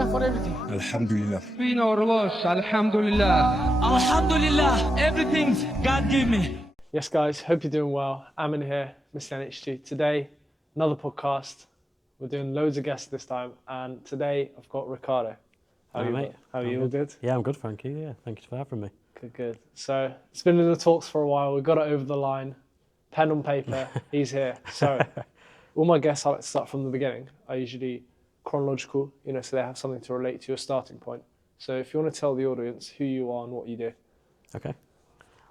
Alhamdulillah for everything. Alhamdulillah. Fino Orlosh, Alhamdulillah. Alhamdulillah, everything God gave me. Yes, guys, hope you're doing well. Amin here, Mr. NHG. Today, another podcast. We're doing loads of guests this time, and today I've got Riccardo. How are you, mate? How are you? All good? Yeah, I'm good, thank you. Yeah, thank you for having me. Good, good. So it's been in the talks for a while. We got it over the line. Pen on paper. He's here. So all my guests, I like to start from the beginning. I usually chronological, so they have something to relate to your starting point. So if you want to tell the audience who you are and what you do. Okay.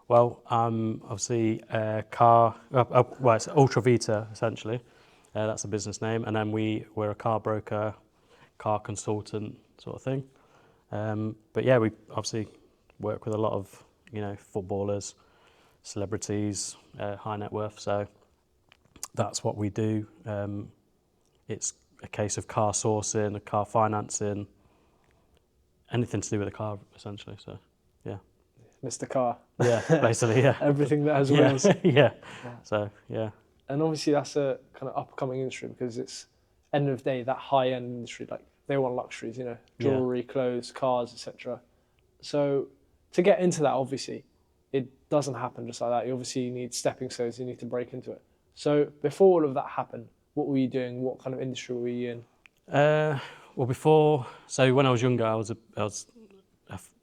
Well, obviously it's Ultra Vita, essentially. That's a business name. And then we're a car broker, car consultant sort of thing. But yeah, we obviously work with a lot of, footballers, celebrities, high net worth. So that's what we do. It's a case of car sourcing, car financing, anything to do with a car, essentially. So, yeah. Mr. Car. Yeah, basically, yeah. Everything that has wheels. Yeah. So, yeah. And obviously that's a kind of upcoming industry because it's, end of the day, that high-end industry, like they want luxuries, jewellery, clothes, cars, etc. So to get into that, obviously, it doesn't happen just like that. You obviously need stepping stones, you need to break into it. So before all of that happened, what were you doing? What kind of industry were you in? So when I was younger, I was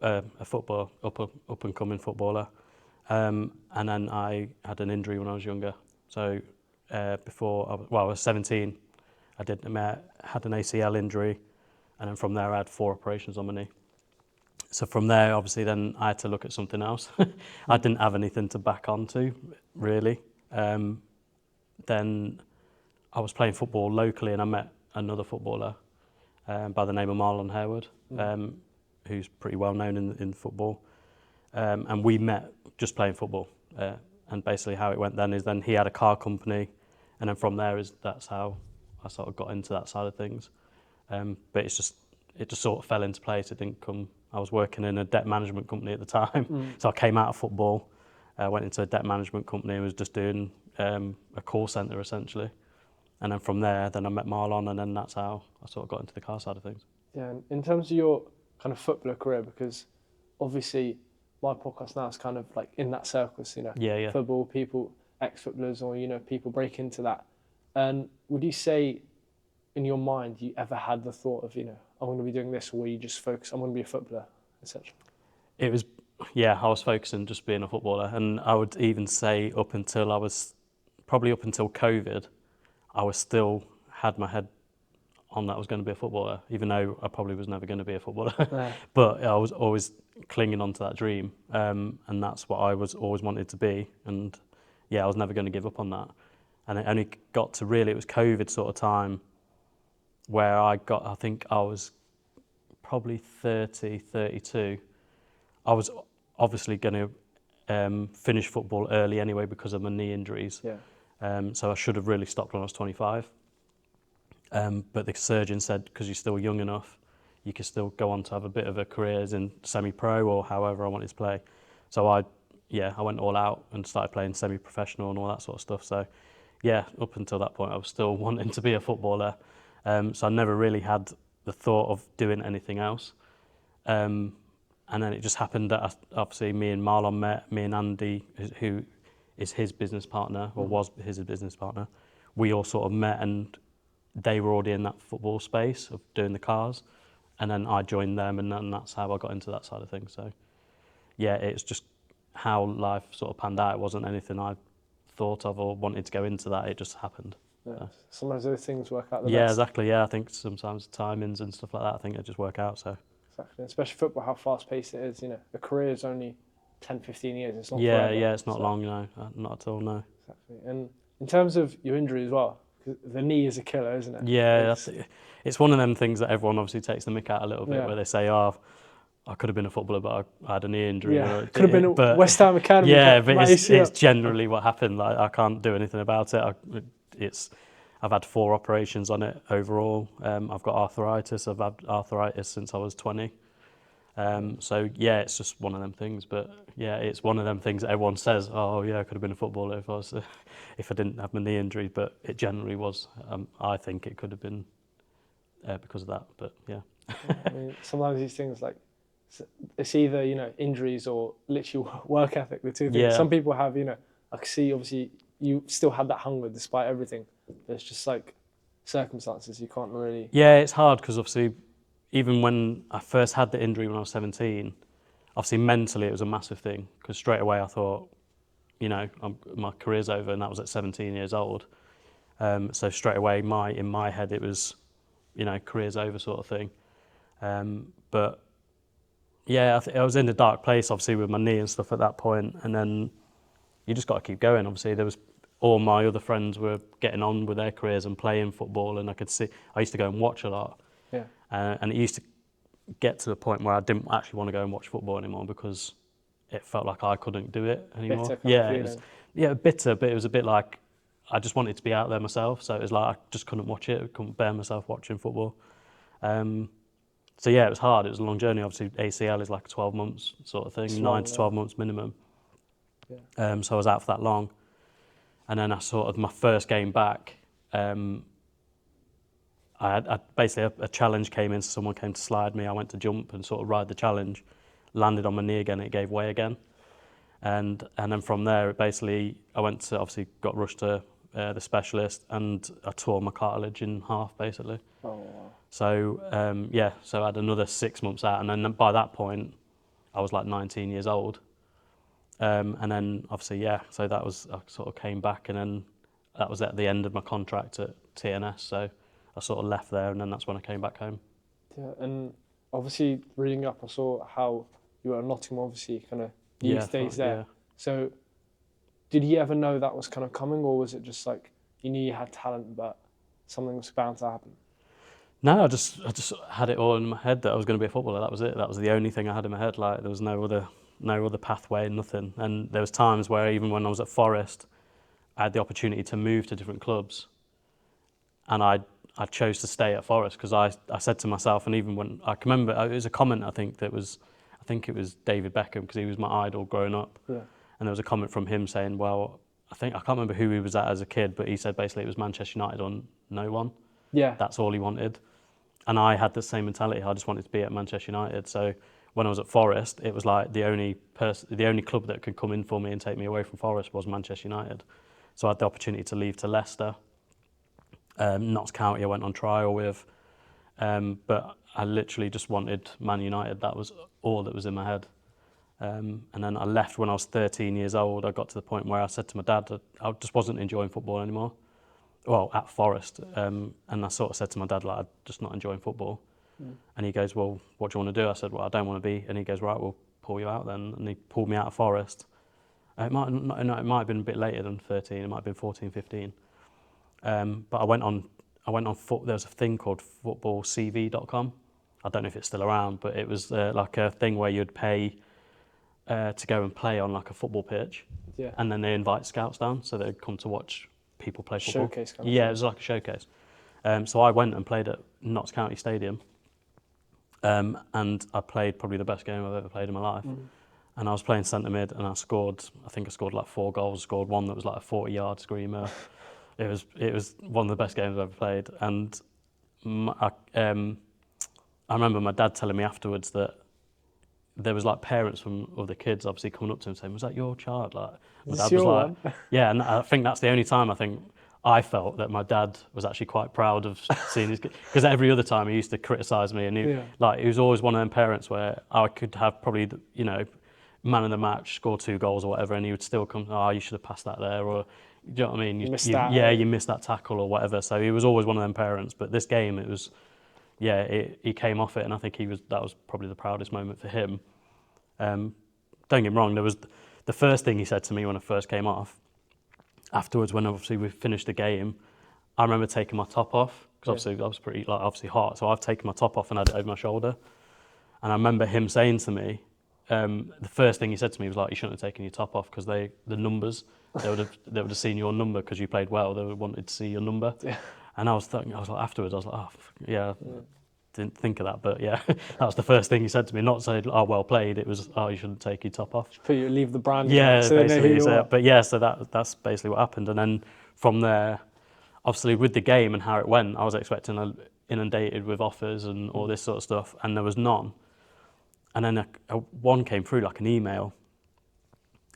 a footballer, up and coming footballer, and then I had an injury when I was younger. So I was 17, I had an ACL injury, and then from there I had 4 operations on my knee. So from there, obviously, then I had to look at something else. I didn't have anything to back onto, really. Then I was playing football locally, and I met another footballer by the name of Marlon Harewood, who's pretty well known in football. And we met just playing football. And basically how it went then is he had a car company, and then from there that's how I sort of got into that side of things. But it just sort of fell into place. It didn't come. I was working in a debt management company at the time, so I came out of football, went into a debt management company and was just doing a call centre essentially. And then from there, I met Marlon, and then that's how I sort of got into the car side of things. Yeah, and in terms of your kind of footballer career, because obviously my podcast now is kind of like in that circus, Yeah. football people, ex-footballers, or people break into that. And would you say, in your mind, you ever had the thought of, I'm going to be doing this, or were you just focused, I'm going to be a footballer, essentially? It was, yeah, I was focusing just being a footballer, and I would even say up until COVID, I was still had my head on that I was going to be a footballer, even though I probably was never going to be a footballer. Yeah. But I was always clinging on to that dream, and that's what I was always wanted to be. And yeah, I was never going to give up on that. And it only got to really, it was COVID sort of time where I think I was probably 30, 32. I was obviously going to finish football early anyway because of my knee injuries. Yeah. So I should have really stopped when I was 25. But the surgeon said, because you're still young enough, you can still go on to have a bit of a career as in semi-pro or however I wanted to play. So I went all out and started playing semi-professional and all that sort of stuff. So yeah, up until that point, I was still wanting to be a footballer. So I never really had the thought of doing anything else. And then it just happened that obviously me and Marlon met, me and Andy, who is his business partner, or was his business partner. We all sort of met, and they were already in that football space of doing the cars, and then I joined them, and then that's how I got into that side of things. So yeah, it's just how life sort of panned out. It wasn't anything I thought of or wanted to go into that, it just happened. Yeah. So. Sometimes those things work out the best. Exactly. Yeah, I think sometimes timings and stuff like that, I think they just work out. So exactly, especially football, how fast paced it is. A career is only 10, 15 years. It's not forever. Yeah, it's not long, no, not at all, no. Exactly. And in terms of your injury as well, the knee is a killer, isn't it? Yeah, it's one of them things that everyone obviously takes the mick out a little bit, where they say, I could have been a footballer, but I had a knee injury. Yeah, could have been a West Ham Academy. Yeah, but it's generally what happened. Like, I can't do anything about it. I've had 4 operations on it overall. I've got arthritis. I've had arthritis since I was 20. So yeah, it's just one of them things. But yeah, it's one of them things that everyone says, oh yeah, I could have been a footballer if I didn't have my knee injury. But it generally was. I think it could have been because of that. But yeah. mean, sometimes these things like it's either injuries or literally work ethic. The two things. Yeah. Some people have I can see obviously you still had that hunger despite everything. But it's just like circumstances you can't really. Yeah, it's hard because obviously, even when I first had the injury when I was 17, obviously mentally it was a massive thing because straight away I thought, my career's over, and that was at 17 years old. So straight away, in my head it was, career's over sort of thing. But yeah, I was in a dark place obviously with my knee and stuff at that point, and then you just got to keep going. Obviously, there was all my other friends were getting on with their careers and playing football, and I used to go and watch a lot. Yeah. And it used to get to the point where I didn't actually want to go and watch football anymore because it felt like I couldn't do it anymore. Bitter kind of feeling. Bitter, but it was a bit like I just wanted to be out there myself. So it was like I just couldn't watch it. I couldn't bear myself watching football. So yeah, it was hard. It was a long journey. Obviously, ACL is like a 12 months sort of thing, It's 9 to 12 months minimum. Yeah. So I was out for that long. And then my first game back, I had basically a challenge came in, so someone came to slide me. I went to jump and sort of ride the challenge, landed on my knee again, it gave way again. And then from there, I went to, obviously got rushed to the specialist, and I tore my cartilage in half basically. Oh, wow. So so I had another 6 months out, and then by that point, I was like 19 years old. And then obviously, so that was, I sort of came back, and then that was at the end of my contract at TNS. So I sort of left there, and then that's when I came back home. Yeah, and obviously reading up, I saw how you were at Nottingham, obviously kind of youth days there. Yeah. So did you ever know that was kind of coming, or was it just like you knew you had talent, but something was bound to happen? No, I just had it all in my head that I was going to be a footballer. That was it. That was the only thing I had in my head. Like there was no other pathway, nothing. And there was times where even when I was at Forest, I had the opportunity to move to different clubs, and I chose to stay at Forest because I said to myself, and even when I can remember, it was a comment I think it was David Beckham, because he was my idol growing up. Yeah. And there was a comment from him saying, well, I can't remember who he was at as a kid, but he said basically it was Manchester United or no one. Yeah. That's all he wanted. And I had the same mentality. I just wanted to be at Manchester United. So when I was at Forest, it was like the only club that could come in for me and take me away from Forest was Manchester United. So I had the opportunity to leave to Leicester. Notts County I went on trial with, but I literally just wanted Man United. That was all that was in my head. And then I left when I was 13 years old. I got to the point where I said to my dad that I just wasn't enjoying football anymore. Well, at Forest. And I sort of said to my dad, like, I'm just not enjoying football. And he goes, well, what do you want to do? I said, well, I don't want to be. And he goes, right, we'll pull you out then. And he pulled me out of Forest. It might have been a bit later than 13. It might have been 14, 15. But I went on there was a thing called footballcv.com. I don't know if it's still around, but it was like a thing where you'd pay to go and play on like a football pitch. Yeah. And then they invite scouts down, so they'd come to watch people play football. Showcase kind of Yeah, thing. it was like a showcase. So I went and played at Notts County Stadium, and I played probably the best game I've ever played in my life. And I was playing centre mid, and I scored like 4 goals. Scored one that was like a 40-yard screamer. It was one of the best games I've ever played. And I remember my dad telling me afterwards that there was like parents from other kids obviously coming up to him saying, "Was that your child?" Like my dad was like, "Yeah." And I think that's the only time I felt that my dad was actually quite proud of seeing his kid, because every other time he used to criticise me, and he was always one of them parents where I could have probably man of the match, score 2 goals or whatever, and he would still come, "Oh, you should have passed that there," or do you know what I mean? You missed that tackle or whatever. So he was always one of them parents. But this game, it was, he came off it, and I think that was probably the proudest moment for him. Don't get me wrong, there was the first thing he said to me when I first came off. Afterwards, when obviously we finished the game, I remember taking my top off, because obviously I was pretty obviously hot, so I've taken my top off and had it over my shoulder. And I remember him saying to me, the first thing he said to me was like, "You shouldn't have taken your top off, because the numbers, they would have seen your number because you played well. They would have wanted to see your number." Yeah. And I was like, afterwards, I was like, "Oh, yeah." Didn't think of that, but yeah, that was the first thing he said to me. Not saying, "Oh, well played." It was, "Oh, you shouldn't take your top off." But you leave the brand. Yeah, so basically. So that's basically what happened. And then from there, obviously with the game and how it went, I was expecting inundated with offers and all this sort of stuff, and there was none. And then one came through like an email,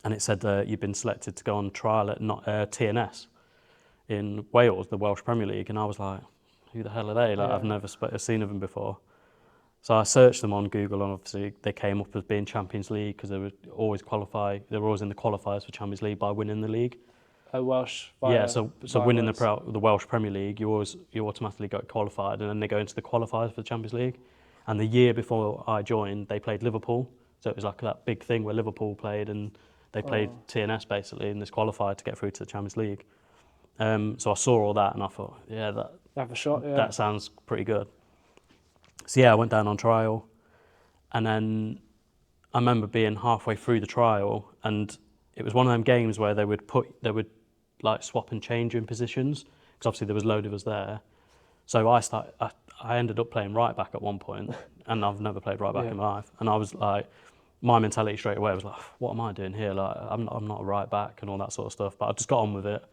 and it said you've been selected to go on trial at TNS in Wales, the Welsh Premier League. And I was like, who the hell are they? Like, I've never seen of them before. So I searched them on Google, and obviously they came up as being Champions League because they were always in the qualifiers for Champions League by winning the league. Welsh. So winning the Welsh Premier League, you automatically got qualified, and then they go into the qualifiers for the Champions League. And the year before I joined, they played Liverpool, so it was like that big thing where Liverpool played, and they played TNS basically, and this qualified to get through to the Champions League. So I saw all that, and I thought, have a shot. Yeah. That sounds pretty good. So I went down on trial, and then I remember being halfway through the trial, and it was one of them games where they would like swap and change in positions, because obviously there was a load of us there. So I ended up playing right back at one point, and I've never played right back in my life. And I was like, my mentality straight away was like, what am I doing here? Like, I'm not a right back and all that sort of stuff. But I just got on with it.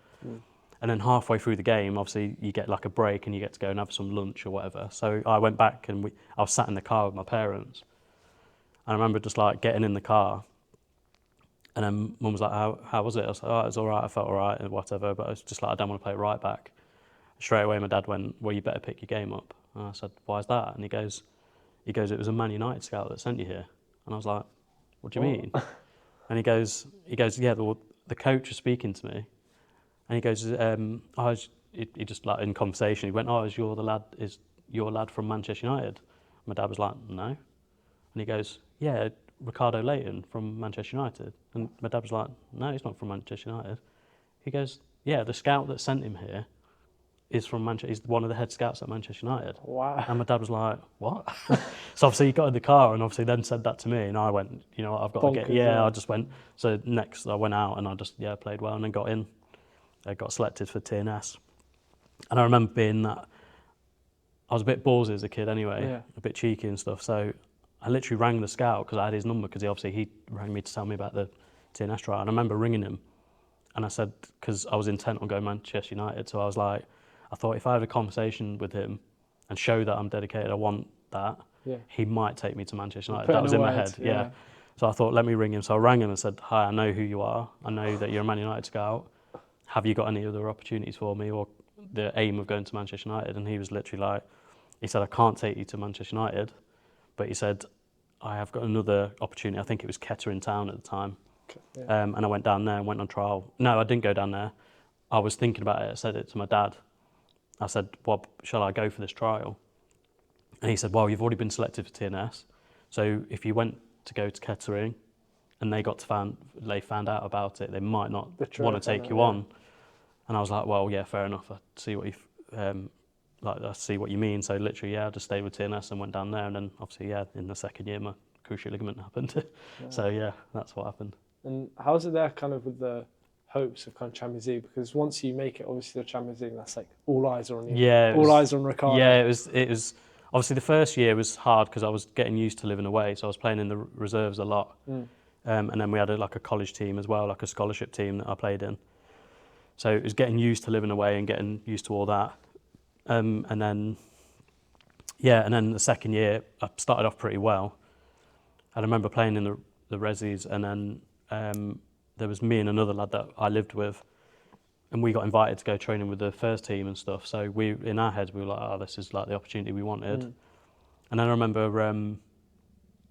And then halfway through the game, obviously you get like a break and you get to go and have some lunch or whatever. So I went back and I was sat in the car with my parents. And I remember just like getting in the car, and then Mum was like, how was it? I was like, it was all right, I felt all right and whatever, but I was just like, I don't want to play right back. Straight away my dad went, well, you better pick your game up. And I said, why is that? And he goes, it was a Man United scout that sent you here. And I was like, what do you mean? And he goes, yeah, the coach was speaking to me. And he goes, he just like in conversation, he went, is your lad from Manchester United? My dad was like, no. And he goes, yeah, Riccardo Leighton from Manchester United. And my dad was like, no, he's not from Manchester United. He goes, yeah, the scout that sent him here is from Manchester. He's one of the head scouts at Manchester United. Wow. And my dad was like, what? So obviously he got in the car and obviously then said that to me, and I went, you know what, I've got to get, I just went. So next I went out and I just, played well and then got in. I got selected for TNS. And I remember being that, I was a bit ballsy as a kid anyway, a bit cheeky and stuff. So I literally rang the scout because I had his number, because he rang me to tell me about the TNS trial. And I remember ringing him and I said, because I was intent on going Manchester United, so I was like, I thought if I had a conversation with him and show that I'm dedicated, I want that, he might take me to Manchester United. That was in my head, So I thought, let me ring him. So I rang him and said, hi, I know who you are. I know that you're a Man United scout. Have you got any other opportunities for me, or the aim of going to Manchester United? And he was literally like, he said, I can't take you to Manchester United, but he said, I have got another opportunity. I think it was Kettering Town at the time. And I went down there and went on trial. No, I didn't go down there. I was thinking about it. I said it to my dad. I said, well, shall I go for this trial? And he said, well, you've already been selected for TNS. So if you went to go to Kettering and they found out about it, they might not want to take you on. And I was like, well, yeah, fair enough. I see what I see what you mean. So literally, I just stayed with TNS and went down there. And then obviously, in the second year, my cruciate ligament happened. So that's what happened. And how's it there kind of with the hopes of kind of Champions League? Because once you make it, obviously, the Champions League, that's like all eyes are on you. All eyes on Riccardo. Yeah, it was obviously the first year was hard because I was getting used to living away. So I was playing in the reserves a lot. And then we had a college team as well, like a scholarship team that I played in. So it was getting used to living away and getting used to all that. And then the second year, I started off pretty well. I remember playing in the resis, and then there was me and another lad that I lived with, and we got invited to go training with the first team and stuff. So in our heads, we were like, this is like the opportunity we wanted. And then I remember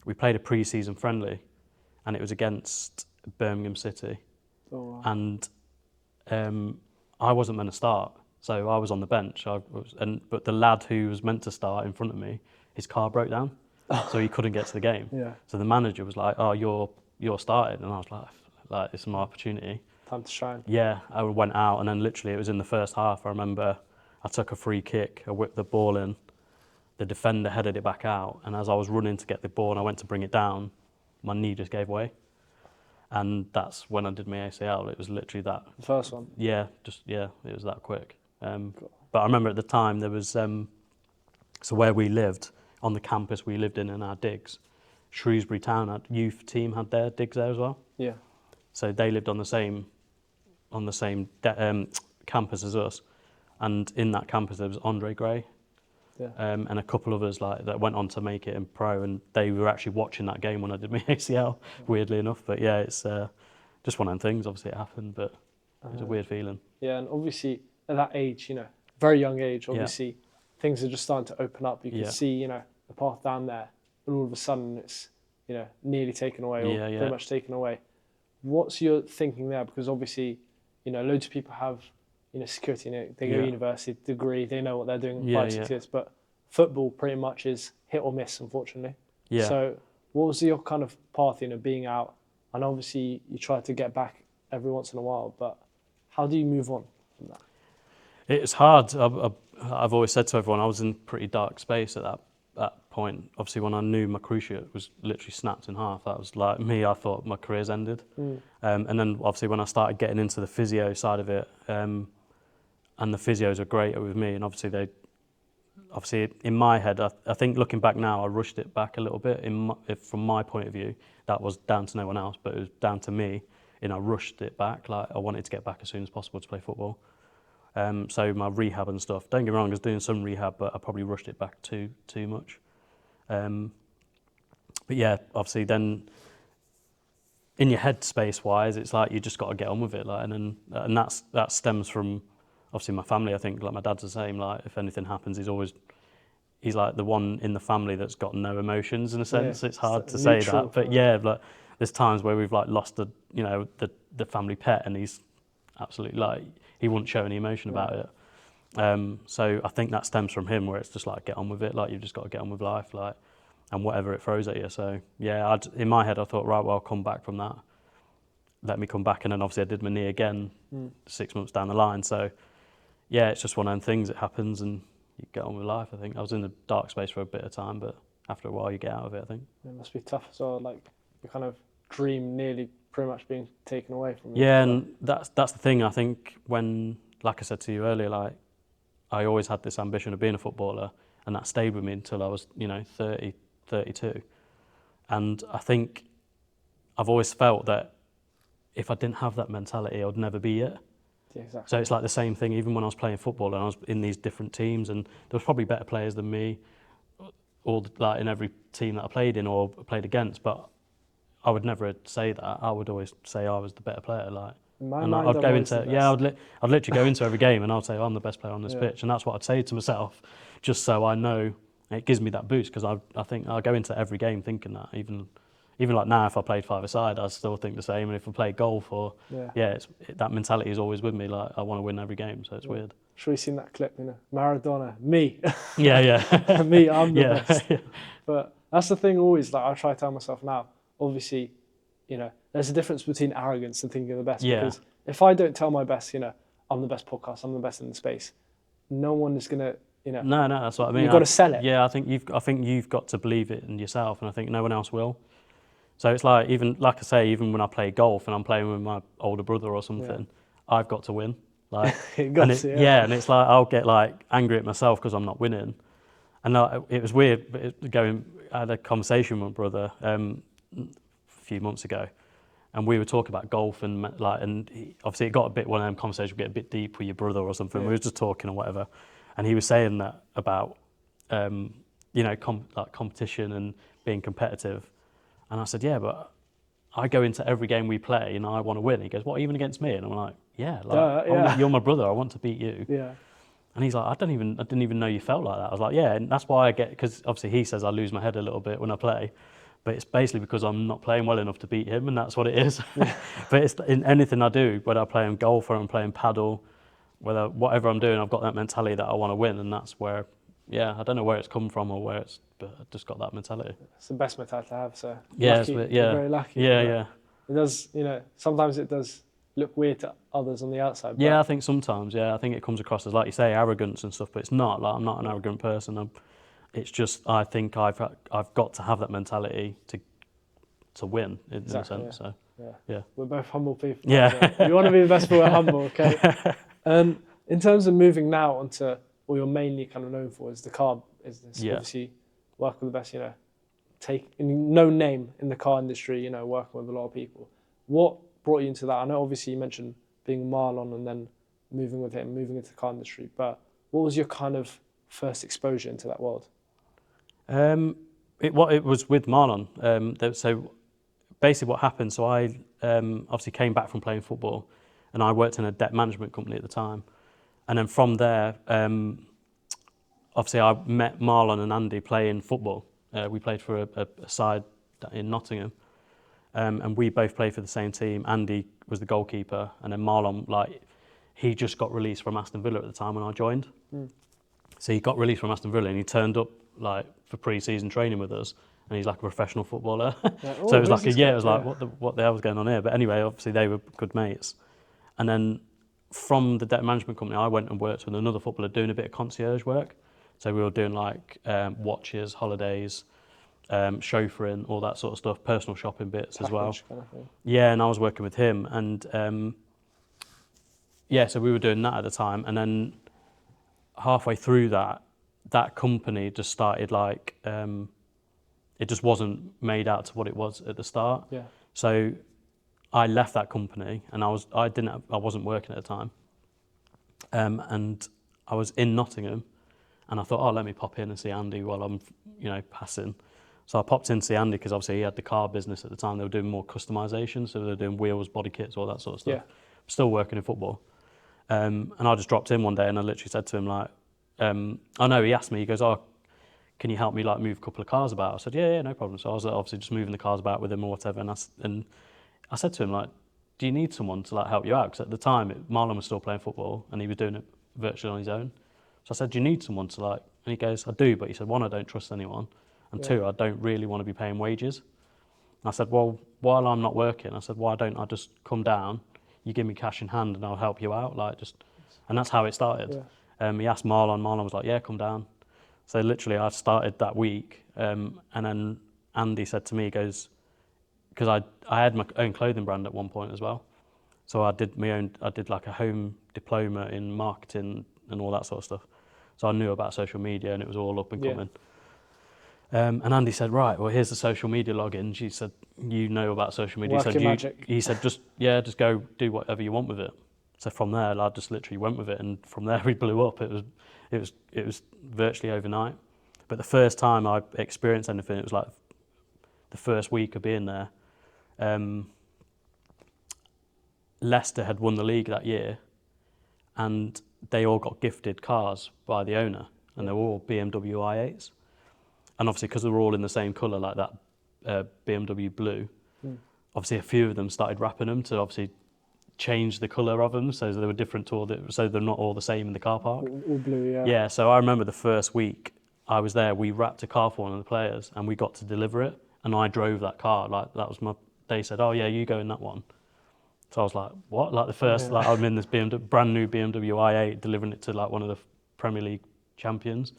we played a pre-season friendly, and it was against Birmingham City. Oh, wow. And I wasn't meant to start, so I was on the bench. But the lad who was meant to start in front of me, his car broke down, so he couldn't get to the game. So the manager was like, "Oh, you're starting," and I was like, "This is my opportunity. Time to shine." Yeah, I went out, and then literally it was in the first half. I remember I took a free kick, I whipped the ball in, the defender headed it back out, and as I was running to get the ball and I went to bring it down, my knee just gave way. And that's when I did my ACL. It was literally that. The first one? Yeah, it was that quick. But I remember at the time there was, so where we lived, on the campus we lived in our digs, Shrewsbury Town youth team had their digs there as well. Yeah. So they lived on the same campus as us. And in that campus there was Andre Gray. and a couple of us like that went on to make it in pro, and they were actually watching that game when I did my ACL, weirdly enough. But yeah, it's just one of them things. Obviously it happened, but it was a weird feeling. Yeah, and obviously at that age, very young age, obviously things are just starting to open up. You can see, the path down there, and all of a sudden it's, nearly taken away or pretty much taken away. What's your thinking there? Because obviously, loads of people have, security. They go to university, degree, they know what they're doing in 5-6 years. But football pretty much is hit or miss, unfortunately. Yeah. So what was your kind of path, being out? And obviously you try to get back every once in a while, but how do you move on from that? It's hard. I've always said to everyone, I was in pretty dark space at that point. Obviously, when I knew my cruciate was literally snapped in half, that was like me. I thought my career's ended. And then obviously when I started getting into the physio side of it, and the physios are great with me, and obviously in my head, I think looking back now, I rushed it back a little bit. From my point of view, that was down to no one else, but it was down to me. I rushed it back. Like I wanted to get back as soon as possible to play football. So my rehab and stuff, don't get me wrong, I was doing some rehab, but I probably rushed it back too much. But yeah, obviously then in your head space wise, it's like you just got to get on with it. Like, and that stems from obviously my family. I think like my dad's the same. Like if anything happens, he's like the one in the family that's got no emotions in a sense. It's hard to say that, but yeah, like there's times where we've like lost the family pet, and he's absolutely like he wouldn't show any emotion about it. So I think that stems from him, where it's just like get on with it. Like you've just got to get on with life, like and whatever it throws at you. So yeah, in my head I thought, right, well I'll come back from that. Let me come back, and then obviously I did my knee again 6 months down the line. So yeah, it's just one of them things. It happens, and you get on with life. I think I was in the dark space for a bit of time, but after a while you get out of it. I think it must be tough as well. Like your kind of dream nearly pretty much being taken away from you. Yeah, and that's the thing. I think when, like I said to you earlier, like I always had this ambition of being a footballer, and that stayed with me until I was 30, 32. And I think I've always felt that if I didn't have that mentality, I would never be it. Yeah, exactly. So it's like the same thing, even when I was playing football and I was in these different teams, and there was probably better players than me, or like in every team that I played in or played against, but I would never say that. I would always say I was the better player. Like, and I'd go into I'd literally go into every game and I'd say I'm the best player on this pitch, and that's what I'd say to myself, just so I know. It gives me that boost, because I think I go into every game thinking that. Even like now, if I played five-a-side, I still think the same. And if I play golf, or that mentality is always with me. Like I want to win every game, so it's weird. Sure, you've seen that clip, Maradona, me. Yeah. Me, I'm the best. But that's the thing always. Like I try to tell myself now. Obviously, there's a difference between arrogance and thinking you're the best. Yeah. Because if I don't tell my best, I'm the best podcast, I'm the best in the space, no one is gonna. No, that's what I mean. You've got to sell it. Yeah, I think you've got to believe it in yourself, and I think no one else will. So it's like, even like I say, even when I play golf and I'm playing with my older brother or something, I've got to win. Like, and it's like I'll get like angry at myself because I'm not winning. And it was weird, but I had a conversation with my brother a few months ago, and we were talking about golf and obviously it got a bit, one of them conversations get a bit deep with your brother or something. We were just talking or whatever. And he was saying that about, competition and being competitive. And I said, yeah, but I go into every game we play and I want to win. He goes, what, even against me? And I'm like, you're my brother. I want to beat you. Yeah. And he's like, I didn't even know you felt like that. I was like, yeah, and that's why because obviously he says I lose my head a little bit when I play. But it's basically because I'm not playing well enough to beat him, and that's what it is. But it's in anything I do, whether I'm playing golf or I'm playing paddle, whatever I'm doing, I've got that mentality that I want to win, and that's where, I don't know where it's come from or but I've just got that mentality. It's the best mentality to have, so lucky, very lucky. Yeah. It does, sometimes it does look weird to others on the outside. Yeah, I think sometimes, I think it comes across as, like you say, arrogance and stuff, but it's not. Like, I'm not an arrogant person. It's just, I think I've got to have that mentality to win in a sense. So yeah, we're both humble people. Yeah, you want to be the best, but we're humble. Okay. In terms of moving now onto what you're mainly kind of known for is the car business. Yeah. Obviously, work with the best. No name in the car industry. Working with a lot of people. What brought you into that? I know obviously you mentioned being Marlon and then moving into the car industry. But what was your kind of first exposure into that world? It was with Marlon. So basically what happened, so I obviously came back from playing football, and I worked in a debt management company at the time. And then from there, obviously I met Marlon and Andy playing football. We played for a side in Nottingham, and we both played for the same team. Andy was the goalkeeper, and then Marlon, like, he just got released from Aston Villa at the time when I joined. So he got released from Aston Villa, and he turned up like for pre-season training with us, and he's like a professional footballer. So it was like what the hell was going on here? But anyway, obviously they were good mates. And then from the debt management company, I went and worked with another footballer doing a bit of concierge work. So we were doing like watches, holidays, chauffeuring, all that sort of stuff, personal shopping bits as well. Kind of thing. Yeah, and I was working with him, and so we were doing that at the time. And then halfway through that company just started like it just wasn't made out to what it was at the start. Yeah. So I left that company, and I wasn't working at the time, and I was in Nottingham, and I thought, oh, let me pop in and see Andy while I'm passing. So I popped in to see Andy because obviously he had the car business at the time. They were doing more customization, so they were doing wheels, body kits, all that sort of stuff. Yeah. Still working in football, and I just dropped in one day, and I literally said to him like, he asked me, he goes, oh, can you help me like move a couple of cars about? I said, yeah, no problem. So I was obviously just moving the cars about with him or whatever, and I said to him like, do you need someone to like help you out? Because at the time Marlon was still playing football and he was doing it virtually on his own. So I said, do you need someone to like? And he goes, I do, but he said, one, I don't trust anyone, and two, I don't really want to be paying wages. And I said, well, while I'm not working, I said, why don't I just come down? You give me cash in hand and I'll help you out, and that's how it started. Yeah. He asked Marlon. Marlon was like, yeah, come down. So literally, I started that week, and then Andy said to me, he goes, because I had my own clothing brand at one point as well. So I did like a home diploma in marketing and all that sort of stuff. So I knew about social media, and it was all up and coming. And Andy said, right, well, here's the social media login. She said, you know about social media. He said, just go do whatever you want with it. So from there, I just literally went with it, and from there we blew up. It was virtually overnight. But the first time I experienced anything, it was like the first week of being there. Leicester had won the league that year, and they all got gifted cars by the owner, and they were all BMW i8s. And obviously, because they were all in the same colour, like that BMW blue, obviously a few of them started wrapping them to obviously change the colour of them, so they were different so they're not all the same in the car park. All blue, yeah. Yeah, so I remember the first week I was there, we wrapped a car for one of the players, and we got to deliver it, and I drove that car. Like, that was they said, oh yeah, you go in that one. So I was like, what? Like the first, like I'm in this brand new BMW i8, delivering it to like one of the Premier League champions.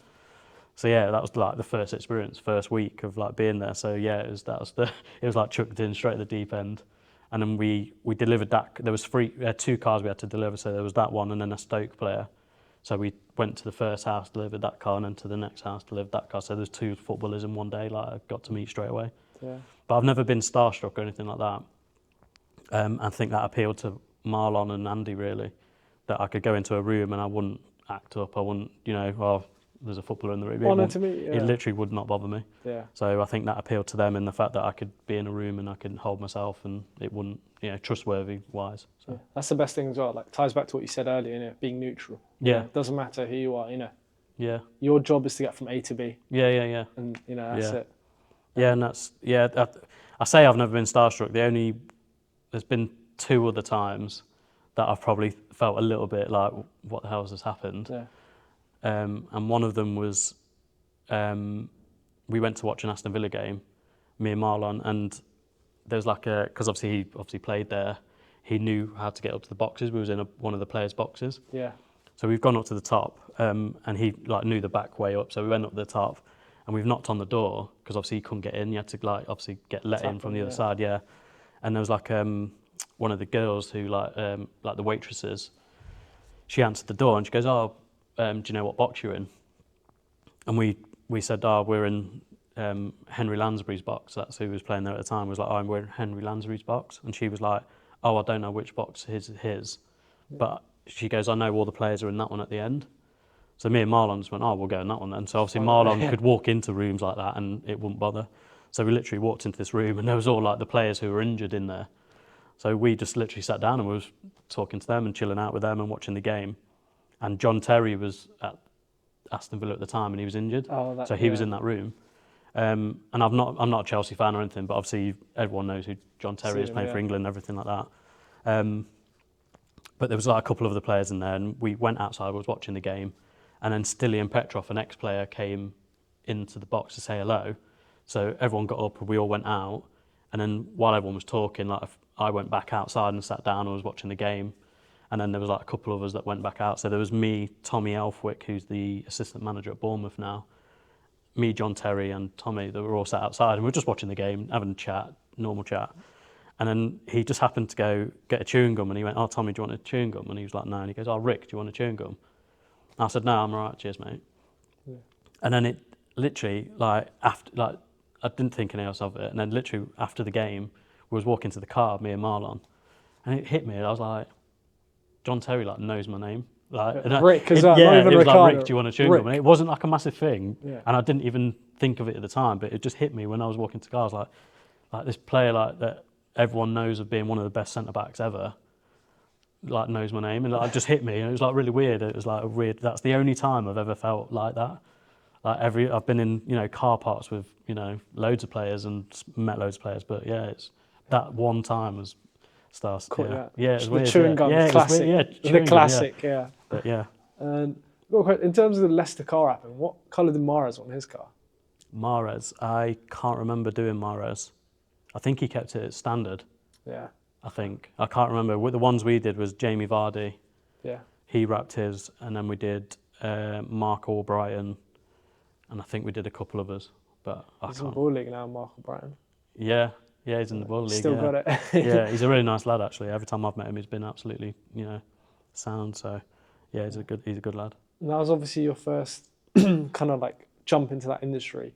So yeah, that was like the first experience, first week of like being there. So yeah, it was like chucked in straight at the deep end. And then we delivered that. There was two cars we had to deliver. So there was that one and then a Stoke player. So we went to the first house, delivered that car, and then to the next house, delivered that car. So there's two footballers in one day. Like I got to meet straight away. Yeah. But I've never been starstruck or anything like that. I think that appealed to Marlon and Andy really, that I could go into a room and I wouldn't act up. I wouldn't, there's a footballer in the room. It literally would not bother me. Yeah. So I think that appealed to them in the fact that I could be in a room and I can hold myself and it wouldn't, trustworthy wise. So. Yeah. That's the best thing as well. Like ties back to what you said earlier, being neutral. Yeah. It doesn't matter who you are, Yeah. Your job is to get from A to B. Yeah. And that's it. Yeah, and I say I've never been starstruck. There's been two other times that I've probably felt a little bit like, what the hell has this happened? Yeah. And one of them was, we went to watch an Aston Villa game, me and Marlon, and there was because obviously he played there, he knew how to get up to the boxes. We was in one of the players' boxes. Yeah. So we've gone up to the top, and he knew the back way up. So we went up to the top, and we've knocked on the door because obviously he couldn't get in. You had to obviously get let in from the other side. Yeah. And there was one of the girls who the waitresses. She answered the door and she goes, "Oh, do you know what box you're in?" And we said, "Oh, we're in Henry Lansbury's box." That's who was playing there at the time. Was like, "Oh, we're in Henry Lansbury's box." And she was like, "Oh, I don't know which box is his." But she goes, "I know all the players are in that one at the end." So me and Marlon just went, oh, we'll go in that one then. So obviously Marlon could walk into rooms like that and it wouldn't bother. So we literally walked into this room and there was all like the players who were injured in there. So we just literally sat down and we was talking to them and chilling out with them and watching the game. And John Terry was at Aston Villa at the time and he was injured. So he was in that room. And I'm not a Chelsea fan or anything, but obviously everyone knows who John Terry is, playing for England and everything like that. But there was like a couple of the players in there and we went outside, we was watching the game. And then Stilian Petrov, an ex-player, came into the box to say hello. So everyone got up and we all went out. And then while everyone was talking, like I went back outside and sat down and was watching the game. And then there was like a couple of us that went back out. So there was me, Tommy Elfwick, who's the assistant manager at Bournemouth now, me, John Terry and Tommy, that were all sat outside and we were just watching the game, having a chat, normal chat. And then he just happened to go get a chewing gum and he went, oh, Tommy, do you want a chewing gum? And he was like, no. And he goes, oh, Rick, do you want a chewing gum? And I said, no, I'm all right, cheers, mate. Yeah. And then it literally, like, after, like, I didn't think anything else of it. And then literally after the game, we was walking to the car, me and Marlon, and it hit me. And I was like, John Terry, like, knows my name. Like, Rick, it was Riccardo. like, Rick, do you want a chewing gum? And it wasn't like a massive thing. Yeah. And I didn't even think of it at the time, but it just hit me when I was walking to the car. I was like this player, like, that everyone knows of being one of the best centre-backs ever, like, knows my name. And it just hit me. And it was, like, really weird. It was, like, a weird... That's the only time I've ever felt like that. Like, I've been in, you know, car parks with, you know, loads of players and met loads of players. But, yeah, it's... That one time was... Stars, cool, yeah, it was weird. The chewing gum, classic. The classic, yeah. But, yeah. And in terms of the Leicester car app, what colour did Mahrez on his car? Mahrez, I can't remember doing Mahrez. I think he kept it standard. Yeah. I think. I can't remember. The ones we did was Jamie Vardy. Yeah. He wrapped his, and then we did Mark Albrighton, and I think we did a couple of us. But he's in the Ball League now, Mark Albrighton. Yeah. Yeah, he's in the Ball League. Still got it. Yeah, he's a really nice lad, actually. Every time I've met him, he's been absolutely, you know, sound. So, yeah, he's a good lad. And that was obviously your first kind of like jump into that industry.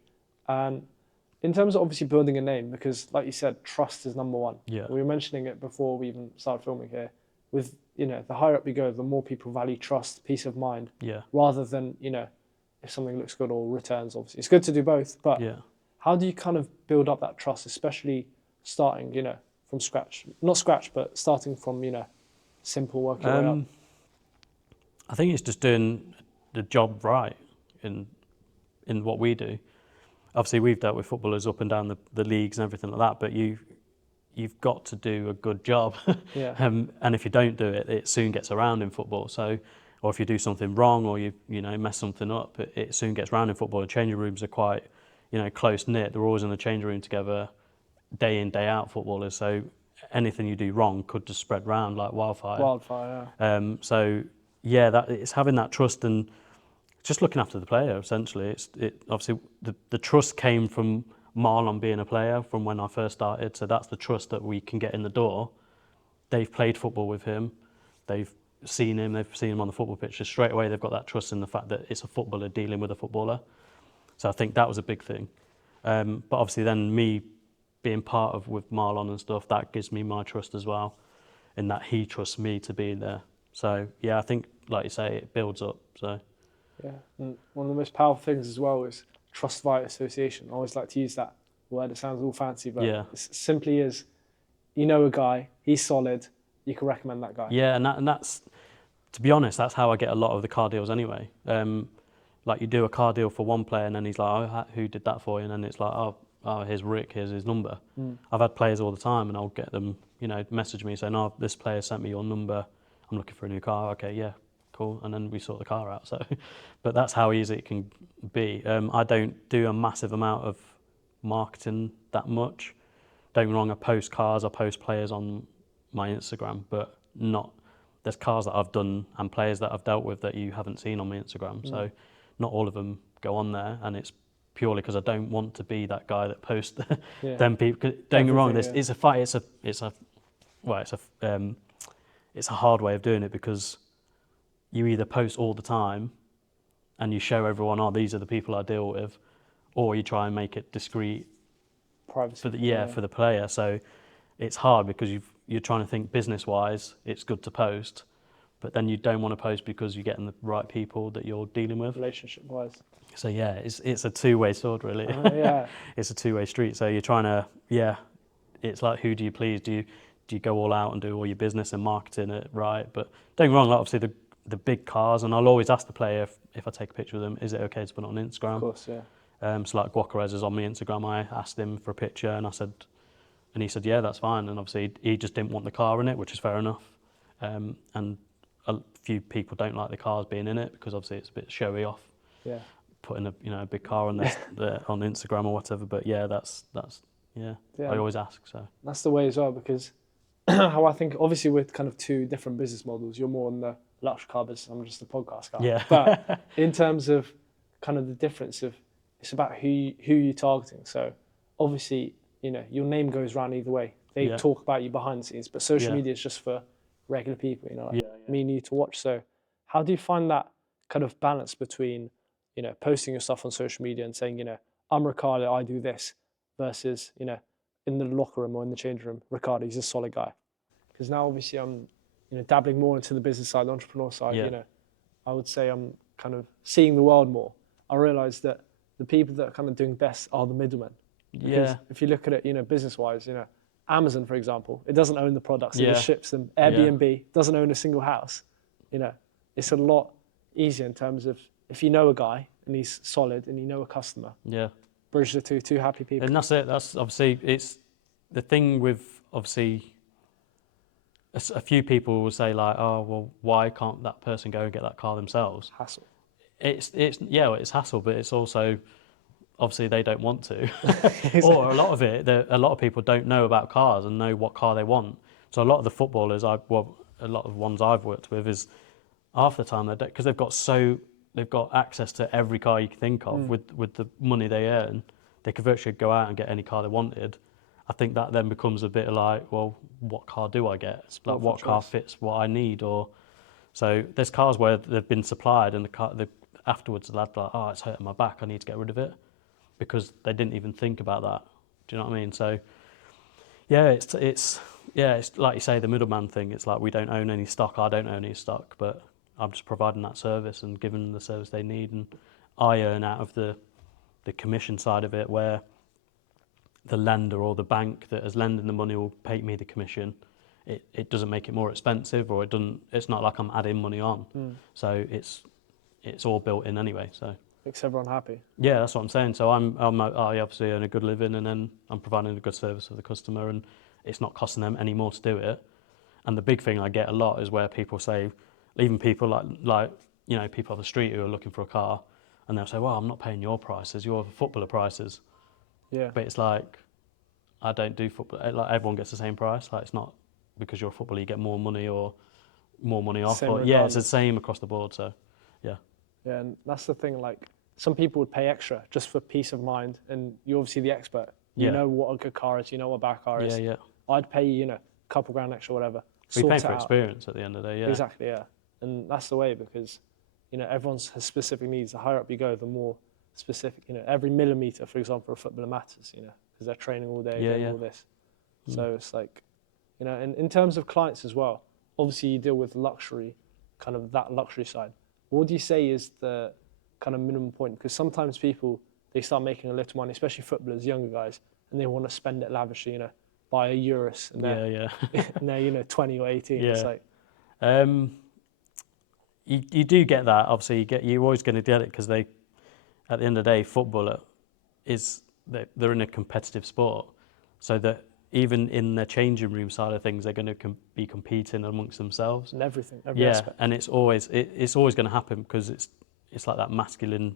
And in terms of obviously building a name, because like you said, trust is number one. Yeah. We were mentioning it before we even started filming here. With, you know, the higher up you go, the more people value trust, peace of mind. Yeah. Rather than, you know, if something looks good or returns, obviously. It's good to do both, but how do you kind of build up that trust, especially starting, you know, from scratch? Not scratch, but starting from, you know, simple work your way up. I think it's just doing the job right in what we do. Obviously, we've dealt with footballers up and down the leagues and everything like that, but you've got to do a good job. Yeah. And if you don't do it, it soon gets around in football. So, or if you do something wrong or you know mess something up, it soon gets around in football. The changing rooms are quite, you know, close knit. They're always in the changing room together, day in, day out, footballers. So anything you do wrong could just spread around like wildfire. So yeah, it's having that trust and just looking after the player. Essentially, obviously the trust came from Marlon being a player from when I first started. So that's the trust that we can get in the door. They've played football with him. They've seen him on the football pitch. So straight away, they've got that trust in the fact that it's a footballer dealing with a footballer. So I think that was a big thing. But obviously then me being part of with Marlon and stuff, that gives me my trust as well, in that he trusts me to be there. So yeah, I think, like you say, it builds up. So yeah, and one of the most powerful things as well is trust via association. I always like to use that word. It sounds all fancy, but it simply is, you know, a guy, he's solid, you can recommend that guy. Yeah, and that's, to be honest, that's how I get a lot of the car deals anyway. Like you do a car deal for one player and then he's like, oh, who did that for you? And then it's like, oh, here's Rick, here's his number. I've had players all the time and I'll get them, you know, message me saying, oh, this player sent me your number, I'm looking for a new car. Okay, yeah, cool. And then we sort the car out. So, but that's how easy it can be. I don't do a massive amount of marketing that much. Don't get me wrong, I post cars, I post players on my Instagram, but there's cars that I've done and players that I've dealt with that you haven't seen on my Instagram. So not all of them go on there, and it's purely because I don't want to be that guy that posts them people. Don't get me wrong, it's a fight. It's a hard way of doing it because you either post all the time and you show everyone, oh, these are the people I deal with, or you try and make it discreet privacy for the player. So it's hard because you're trying to think business wise. It's good to post, but then you don't want to post because you're getting the right people that you're dealing with. Relationship wise. So yeah, it's a two-way sword really. Yeah. It's a two-way street. So you're trying to, it's like, who do you please? Do you go all out and do all your business and marketing it right? But don't get me wrong, like obviously the big cars, and I'll always ask the player if I take a picture of them, is it okay to put it on Instagram? Of course, yeah. So like Guacarez is on my Instagram, I asked him for a picture and he said, yeah, that's fine. And obviously he just didn't want the car in it, which is fair enough. And a few people don't like the cars being in it because obviously it's a bit showy off. Yeah. Putting a big car on on Instagram or whatever. But yeah, that's I always ask. So that's the way as well, because how I think, obviously we're kind of two different business models. You're more on the luxury car business. I'm just a podcast guy. Yeah. But in terms of kind of the difference of, it's about who you're targeting. So obviously, your name goes around either way. They talk about you behind the scenes, but social media is just for regular people, like me and you to watch. So how do you find that kind of balance between, posting your stuff on social media and saying, I'm Riccardo, I do this, versus, in the locker room or in the changing room, Riccardo, he's a solid guy. Because now obviously I'm, dabbling more into the business side, the entrepreneur side, I would say I'm kind of seeing the world more. I realise that the people that are kind of doing best are the middlemen. Because if you look at it, business-wise, Amazon, for example, it doesn't own the products, it just ships them. Airbnb doesn't own a single house. It's a lot easier in terms of, if you know a guy and he's solid and you know a customer, bridge the two happy people. And that's it. That's obviously, it's the thing with, obviously, a few people will say like, oh, well, why can't that person go and get that car themselves? Hassle. It's hassle, but it's also, obviously they don't want to. Or a lot of people don't know about cars and know what car they want. So a lot of the footballers, a lot of ones I've worked with, is half the time because they've got access to every car you can think of with the money they earn. They could virtually go out and get any car they wanted. I think that then becomes a bit like, well, what car do I get? Like, what car fits what I need? Or so there's cars where they've been supplied and afterwards the lad's like, oh, it's hurting my back, I need to get rid of it, because they didn't even think about that. Do you know what I mean? So yeah, it's like you say, the middleman thing. It's like, we don't own any stock, I don't own any stock, but I'm just providing that service and giving them the service they need, and I earn out of the commission side of it, where the lender or the bank that is lending the money will pay me the commission. It doesn't make it more expensive, or it's not like I'm adding money on. So it's all built in anyway. So makes everyone happy. Yeah, that's what I'm saying. So I obviously earn a good living, and then I'm providing a good service for the customer, and it's not costing them any more to do it. And the big thing I get a lot is where people say, even people like people off the street who are looking for a car, and they'll say, well, I'm not paying your prices, your footballer prices. Yeah. But it's like, I don't do football. Like, everyone gets the same price. Like, it's not because you're a footballer you get more money or more money off. It's the same across the board. So, yeah. Yeah, and that's the thing. Like, some people would pay extra just for peace of mind, and you're obviously the expert. You know what a good car is. You know what a bad car is. Yeah. I'd pay a couple grand extra, whatever. We pay for experience at the end of the day. Yeah. Exactly. Yeah, and that's the way, because everyone has specific needs. The higher up you go, the more specific. Every millimeter, for example, for a footballer matters. Because they're training all day, doing all this. So it's like, and in terms of clients as well, obviously you deal with luxury, kind of that luxury side. What do you say is the kind of minimum point? Because sometimes people, they start making a little money, especially footballers, younger guys, and they want to spend it lavishly, buy a Urus, and they're 20 or 18. Yeah. It's like, you do get that. Obviously, you're always going to get it, because at the end of the day, footballer they're in a competitive sport, so that even in the changing room side of things, they're going to be competing amongst themselves. And everything, every aspect. And it's always going to happen, because it's like that masculine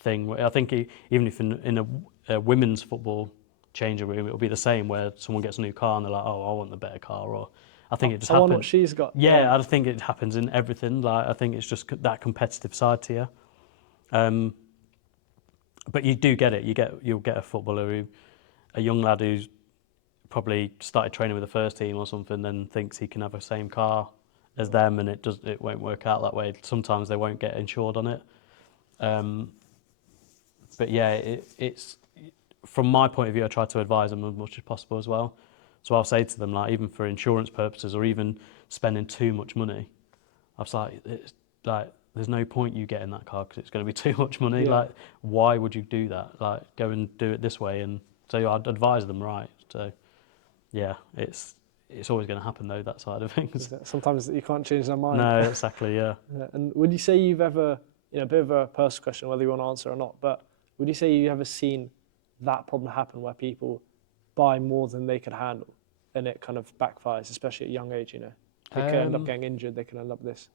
thing. I think even if in a women's football changing room, it'll be the same, where someone gets a new car and they're like, oh, I want the better car, or I think it just happens. What she's got. Yeah, I think it happens in everything. Like, I think it's just that competitive side to you. But you do get it. You'll get a footballer a young lad who's probably started training with the first team or something, then thinks he can have the same car as them, and it won't work out that way. Sometimes they won't get insured on it. But yeah, it's from my point of view, I try to advise them as much as possible as well. So I'll say to them, like, even for insurance purposes, or even spending too much money, I was like, it's like, there's no point you getting that car because it's going to be too much money. Yeah. Like, why would you do that? Like, go and do it this way. And so I'd advise them, right? So, yeah, it's always going to happen though, that side of things. Sometimes you can't change their mind. No, exactly, yeah. Yeah. And would you say you've ever, a bit of a personal question, whether you want to answer or not, but would you say you ever seen that problem happen where people buy more than they could handle and it kind of backfires, especially at a young age, They could end up getting injured, they can end up this.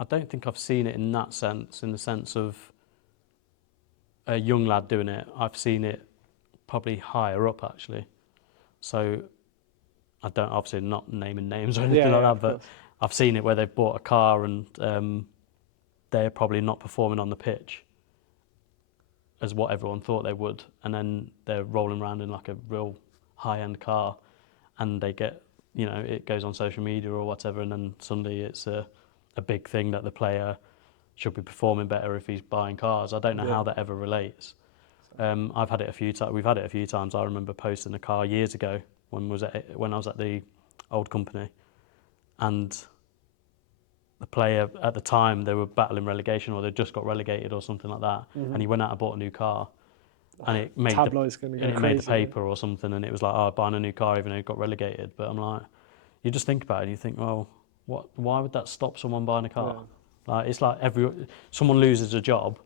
I don't think I've seen it in that sense, in the sense of a young lad doing it. I've seen it probably higher up, actually. So I don't, obviously not naming names or anything like that, but I've seen it where they've bought a car and they're probably not performing on the pitch as what everyone thought they would, and then they're rolling around in like a real high-end car, and they get, it goes on social media or whatever, and then suddenly it's a big thing that the player should be performing better if he's buying cars. I don't know how that ever relates. I've had it a few times. We've had it a few times. I remember posting a car years ago when I was at the old company, and the player at the time, they were battling relegation or they just got relegated or something like that, and he went out and bought a new car, and it made the paper or something, and it was like, oh, buying a new car even though he got relegated. But I'm like, you just think about it and you think, well, why would that stop someone buying a car? Like, it's like someone loses a job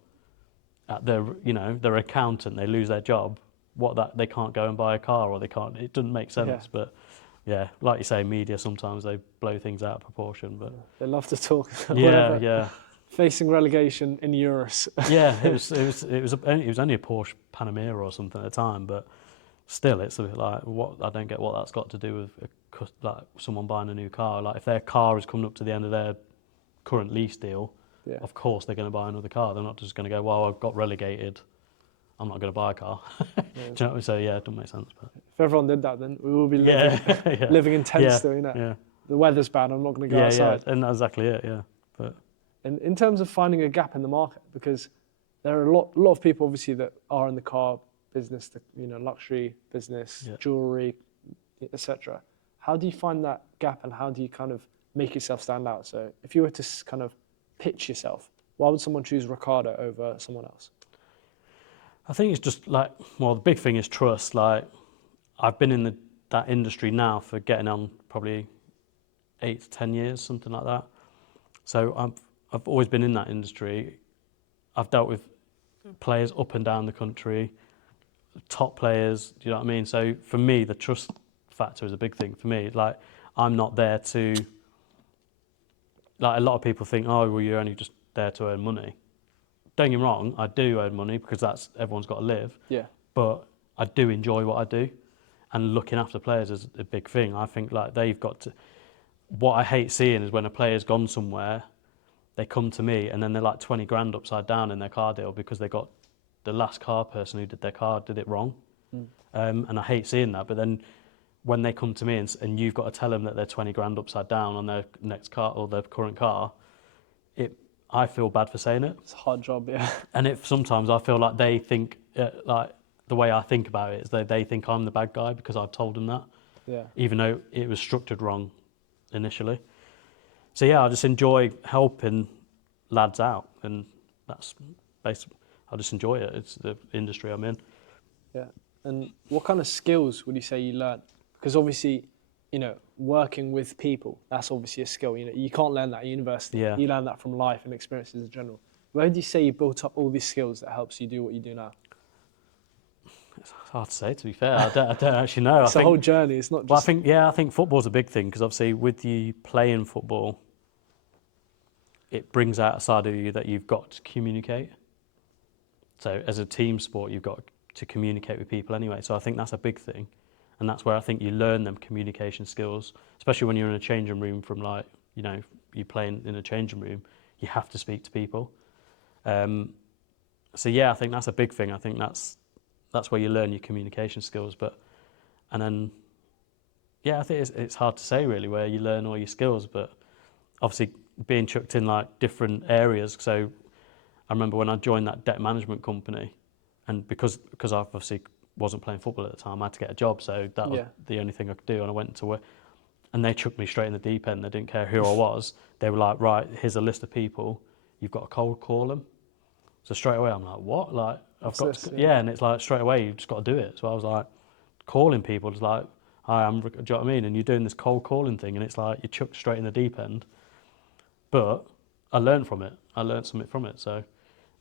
at their accountant, they lose their job, they can't go and buy a car, or they can't, it doesn't make sense. But yeah, like you say, media, sometimes they blow things out of proportion, but they love to talk. Yeah. Facing relegation in euros. Yeah, it was only a Porsche Panamera or something at the time, but still, it's a bit like, I don't get what that's got to do with like someone buying a new car. Like, if their car is coming up to the end of their current lease deal, of course they're going to buy another car. They're not just going to go, well, I've got relegated, I'm not going to buy a car. Do you know what I mean? So yeah, it doesn't make sense. But if everyone did that, then we will be living in tents still, Yeah. The weather's bad, I'm not going to go outside. Yeah, and that's exactly it, yeah. But and in terms of finding a gap in the market, because there are a lot of people obviously that are in the car business, the luxury business, jewelry, etc. How do you find that gap, and how do you kind of make yourself stand out? So if you were to kind of pitch yourself, why would someone choose Riccardo over someone else? I think it's just like, well, the big thing is trust. Like, I've been in that industry now for getting on probably 8 to 10 years, something like that. So I've always been in that industry. I've dealt with players up and down the country, top players, do you know what I mean? So for me, the trust factor is a big thing for me. Like, I'm not there to, like, a lot of people think, oh, well, you're only just there to earn money. Don't get me wrong, I do earn money because everyone's got to live. Yeah. But I do enjoy what I do, and looking after players is a big thing. I think, like, they've got to. What I hate seeing is when a player's gone somewhere, they come to me and then they're like 20 grand upside down in their car deal because they got the last car person who did their car did it wrong. And I hate seeing that. But then when they come to me and you've got to tell them that they're 20 grand upside down on their next car or their current car, I feel bad for saying it. It's a hard job, yeah. And sometimes I feel like they think, like, the way I think about it is they think I'm the bad guy because I've told them that. Yeah. Even though it was structured wrong initially. So yeah, I just enjoy helping lads out, and that's basically, I just enjoy it. It's the industry I'm in. Yeah. And what kind of skills would you say you learned? Because obviously, working with people, that's obviously a skill. You can't learn that at university. Yeah. You learn that from life and experiences in general. Where do you say you built up all these skills that helps you do what you do now? It's hard to say, to be fair. I don't actually know. It's a whole journey. It's not just... Well, I think football's a big thing, because obviously with you playing football, it brings out a side of you that you've got to communicate. So as a team sport, you've got to communicate with people anyway. So I think that's a big thing. And that's where I think you learn them communication skills, especially when you're in a changing room from, like, you're playing in a changing room, you have to speak to people. So yeah, I think that's a big thing. I think that's where you learn your communication skills. And then, yeah, I think it's hard to say really where you learn all your skills, but obviously being chucked in like different areas. So I remember when I joined that debt management company, and because I obviously wasn't playing football at the time, I had to get a job. So that was the only thing I could do. And I went to work. and they chucked me straight in the deep end. They didn't care who I was. They were like, right, here's a list of people. You've got to cold call them. So straight away, I'm like, what? Like, I've got to, yeah, and it's like straight away, you've just got to do it. So I was like, calling people, it's like, hi, do you know what I mean? And you're doing this cold calling thing, and it's like you're chucked straight in the deep end. But I learned from it. I learned something from it. So,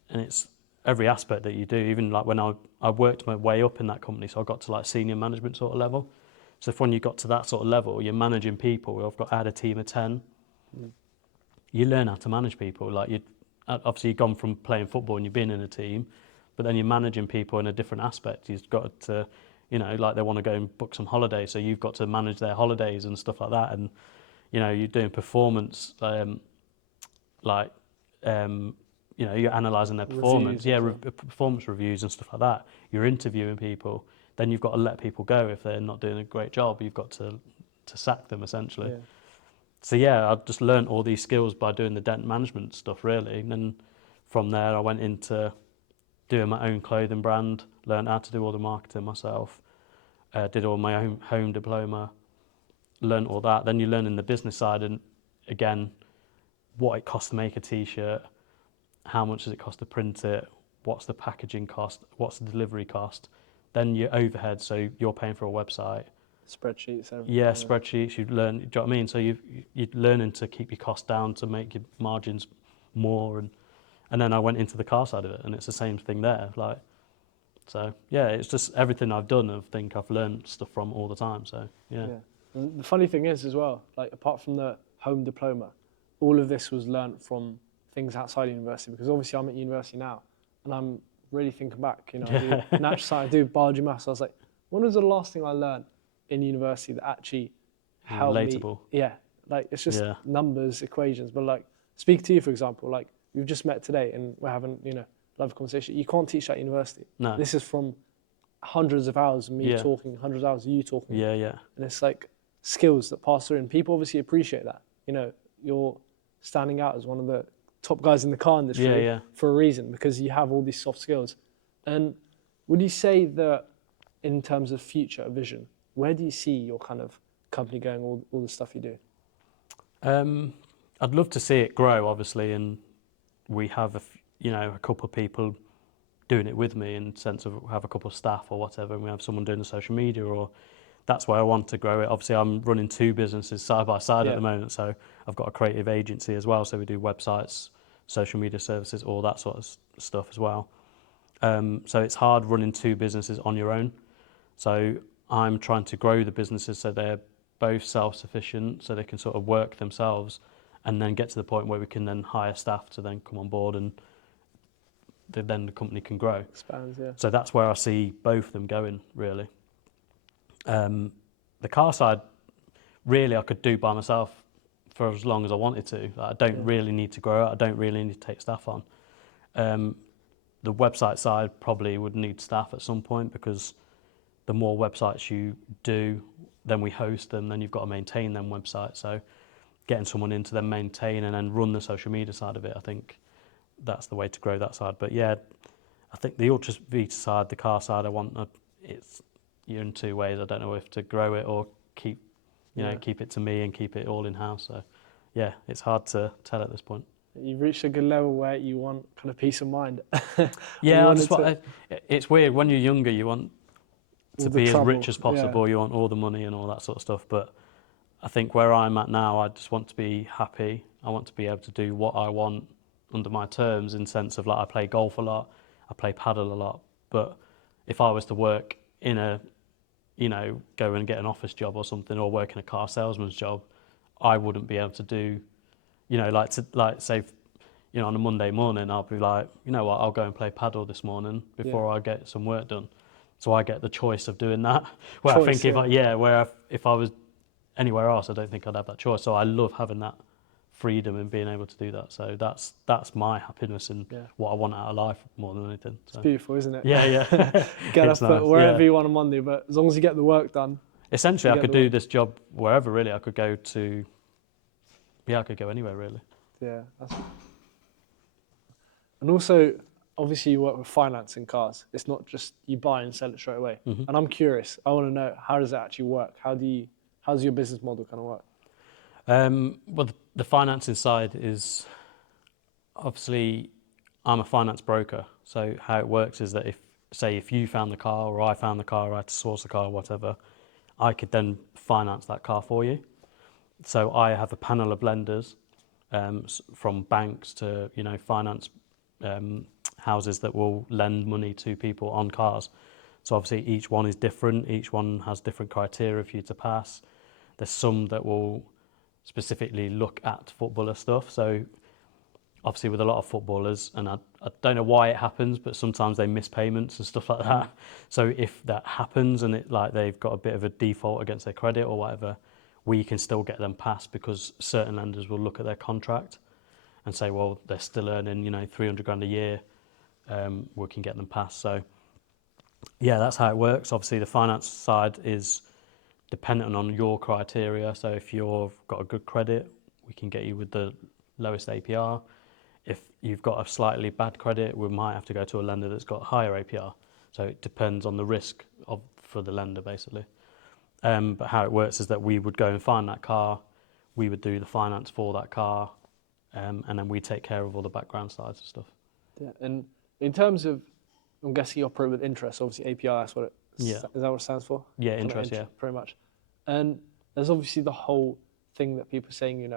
and it's every aspect that you do. Even like when I worked my way up in that company, so I got to like senior management sort of level. So if when you got to that sort of level, you're managing people. I had a team of 10. You learn how to manage people. Like obviously you've gone from playing football and you've been in a team, but then you're managing people in a different aspect. You've got to, you know, like they want to go and book some holiday, so you've got to manage their holidays and stuff like that. And you know, you're doing performance, you know, you're analysing their performance, performance reviews and stuff like that. You're interviewing people. Then you've got to let people go if they're not doing a great job. You've got to sack them essentially. Yeah. So yeah, I just learned all these skills by doing the debt management stuff really. And then from there I went into doing my own clothing brand, learned how to do all the marketing myself, did all my own home diploma, learned all that. Then you learn in the business side, and again, what it costs to make a t-shirt, how much does it cost to print it, what's the packaging cost, what's the delivery cost, then your overhead, so you're paying for a website. Spreadsheets, everything. Yeah, spreadsheets, you learn, do you know what I mean? So you're learning to keep your costs down to make your margins more, and then I went into the car side of it, and it's the same thing there. Like, so yeah, it's just everything I've done, I think I've learned stuff from all the time, so yeah. And the funny thing is as well, like apart from the home diploma, all of this was learnt from things outside university, because obviously I'm at university now, and I'm really thinking back, you know, I do natural science, I do biology, maths. I was like, when was the last thing I learned in university that actually helped relatable. Me? Yeah, like it's just numbers, equations. But like, speak to you, for example, like we've just met today and we're having, you know, lovely conversation. You can't teach that at university. No. This is from hundreds of hours of me talking, hundreds of hours of you talking. Yeah, yeah. And it's like skills that pass through, and people obviously appreciate that. You know, you're standing out as one of the top guys in the car industry for a reason, because you have all these soft skills. And would you say that in terms of future vision, where do you see your kind of company going, all the stuff you do? I'd love to see it grow, obviously, and we have a couple of people doing it with me, in the sense of have a couple of staff or whatever, and we have someone doing the social media, or that's where I want to grow it. Obviously, I'm running 2 businesses side by side at the moment, so I've got a creative agency as well, so we do websites, social media services, all that sort of stuff as well. So it's hard running 2 businesses on your own. So I'm trying to grow the businesses so they're both self-sufficient, so they can sort of work themselves, and then get to the point where we can then hire staff to then come on board, and then the company can grow. Expands, yeah. So that's where I see both of them going, really. The car side, really, I could do by myself for as long as I wanted to. Like, I don't really need to grow it. I don't really need to take staff on. The website side probably would need staff at some point, because the more websites you do, then we host them, then you've got to maintain them websites. So getting someone in to then maintain and then run the social media side of it, I think that's the way to grow that side. But yeah, I think the Ultra Vita side, the car side, you're in 2 ways. I don't know if to grow it or keep it to me and keep it all in-house. So yeah, it's hard to tell at this point. You've reached a good level where you want kind of peace of mind. Yeah, it's weird. When you're younger, you want to be as rich as possible. You want all the money and all that sort of stuff. But I think where I'm at now, I just want to be happy. I want to be able to do what I want under my terms, in sense of, like, I play golf a lot, I play paddle a lot. But if I was to work in go and get an office job or something, or work in a car salesman's job, I wouldn't be able to do, say, on a Monday morning, I'll be like, you know what, I'll go and play paddle this morning before I get some work done. So I get the choice of doing that. Where I think if I was anywhere else, I don't think I'd have that choice. So I love having that freedom and being able to do that. So that's my happiness and what I want out of life more than anything. So. It's beautiful, isn't it? Yeah. Get up wherever you want on Monday, but as long as you get the work done. Essentially, I could do this job wherever, really. I could go anywhere, really. Yeah. And also, obviously, you work with finance in cars. It's not just you buy and sell it straight away. Mm-hmm. And I'm curious. I want to know, how does it actually work? How do you How's your business model kind of work? Well, the financing side is obviously I'm a finance broker. So how it works is that if you found the car or I found the car, or I had to source the car or whatever, I could then finance that car for you. So I have a panel of lenders, from banks to finance houses that will lend money to people on cars. So obviously each one is different. Each one has different criteria for you to pass. There's some that will specifically look at footballer stuff. So obviously with a lot of footballers, and I don't know why it happens, but sometimes they miss payments and stuff like that. So if that happens and they've got a bit of a default against their credit or whatever, we can still get them passed because certain lenders will look at their contract and say, well, they're still earning 300 grand a year. We can get them passed. So yeah, that's how it works. Obviously the finance side is dependent on your criteria. So if you've got a good credit, we can get you with the lowest APR. If you've got a slightly bad credit, we might have to go to a lender that's got higher APR. So it depends on the risk for the lender, basically. But how it works is that we would go and find that car, we would do the finance for that car, and then we take care of all the background sides and stuff. Yeah, and in terms of, I'm guessing you operate with interest, obviously APR, that's what it, Yeah. is that what it stands for? Yeah, interest, yeah. Pretty much. And there's obviously the whole thing that people are saying,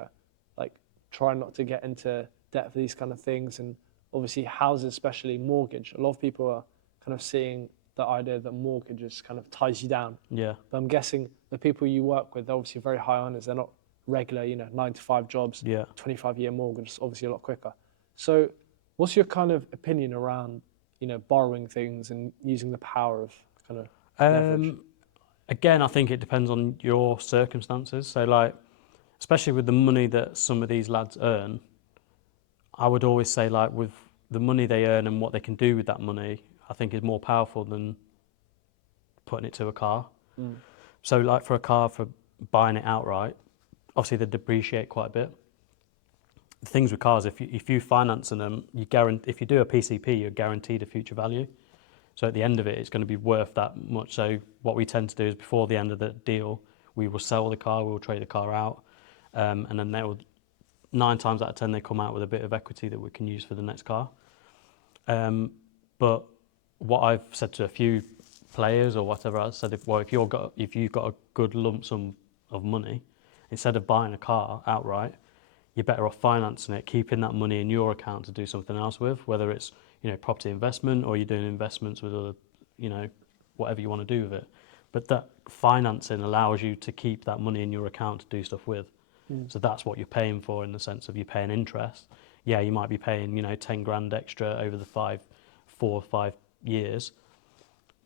like try not to get into debt for these kind of things, and obviously houses, especially mortgage. A lot of people are kind of seeing the idea that mortgages kind of ties you down. Yeah. But I'm guessing the people you work with, they're obviously very high earners. They're not regular, 9-to-5 jobs. Yeah. 25-year mortgage is obviously a lot quicker. So what's your kind of opinion around, borrowing things and using the power of kind of leverage? Again, I think it depends on your circumstances. So like, especially with the money that some of these lads earn, I would always say like with the money they earn and what they can do with that money, I think is more powerful than putting it to a car. So like for a car, for buying it outright, obviously they depreciate quite a bit. The things with cars, if you financing them, if you do a PCP, you're guaranteed a future value. So at the end of it, it's going to be worth that much. So what we tend to do is before the end of the deal, we will sell the car, we will trade the car out, and then 9 times out of 10, they come out with a bit of equity that we can use for the next car. But what I've said to a few players or whatever, I said, if you've got a good lump sum of money, instead of buying a car outright, you're better off financing it, keeping that money in your account to do something else with, whether it's property investment or you're doing investments with other, whatever you want to do with it. But that financing allows you to keep that money in your account to do stuff with. So that's what you're paying for, in the sense of you're paying interest. Yeah, you might be paying 10 grand extra over the 4 or 5 years,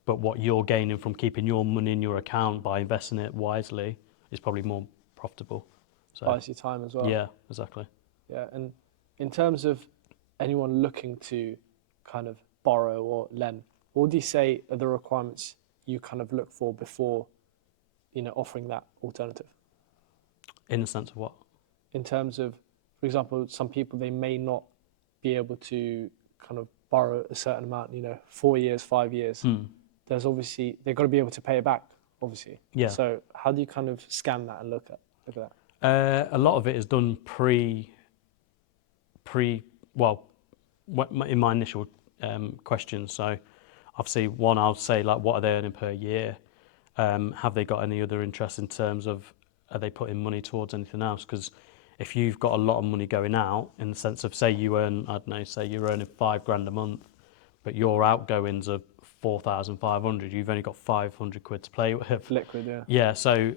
but what you're gaining from keeping your money in your account by investing it wisely is probably more profitable. So Buys you time as well. yeah, exactly. Yeah, and in terms of anyone looking to kind of borrow or lend, what do you say are the requirements you kind of look for before, offering that alternative? In the sense of what? In terms of, for example, some people, they may not be able to kind of borrow a certain amount, 4 years, 5 years. There's obviously, they've got to be able to pay it back, obviously. Yeah. So how do you kind of scan that and look at that? A lot of it is done in my initial questions. So obviously one, I'll say like, what are they earning per year? Have they got any other interest in terms of, are they putting money towards anything else? Because if you've got a lot of money going out, in the sense of, say you earn, say you're earning 5 grand a month, but your outgoings are 4,500, you've only got 500 quid to play with. Liquid, yeah. Yeah, so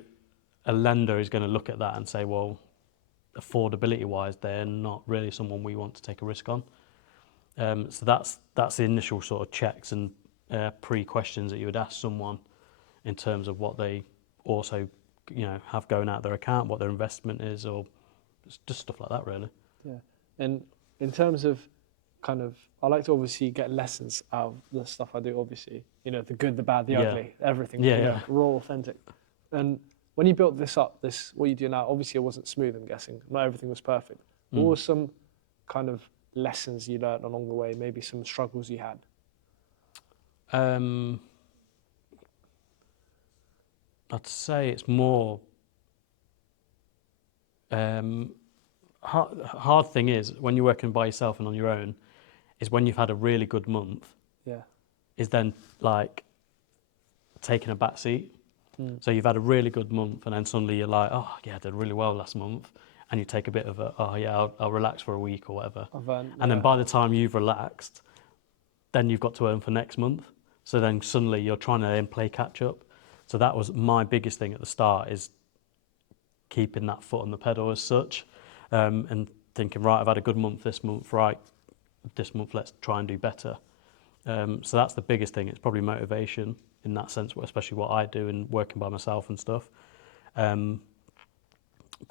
a lender is going to look at that and say, well, affordability-wise, they're not really someone we want to take a risk on. So that's the initial sort of checks and pre-questions that you would ask someone in terms of what they also, have going out their account, what their investment is, or just stuff like that, really. Yeah, and in terms of kind of, I like to obviously get lessons out of the stuff I do, obviously. The good, the bad, the ugly, everything. Raw, authentic. And when you built this up, what you do now, obviously it wasn't smooth, I'm guessing. Not everything was perfect. What were some kind of lessons you learned along the way, maybe some struggles you had? I'd say it's more hard thing is when you're working by yourself and on your own, is when you've had a really good month. Yeah. Is then like taking a back seat. So you've had a really good month, and then suddenly you're like, oh yeah, I did really well last month, and you take a bit of a, oh yeah, I'll relax for a week or whatever. And then by the time you've relaxed, then you've got to earn for next month. So then suddenly you're trying to then play catch up. So that was my biggest thing at the start, is keeping that foot on the pedal as such, and thinking, right, I've had a good month this month, right, this month let's try and do better. So that's the biggest thing. It's probably motivation in that sense, especially what I do and working by myself and stuff. But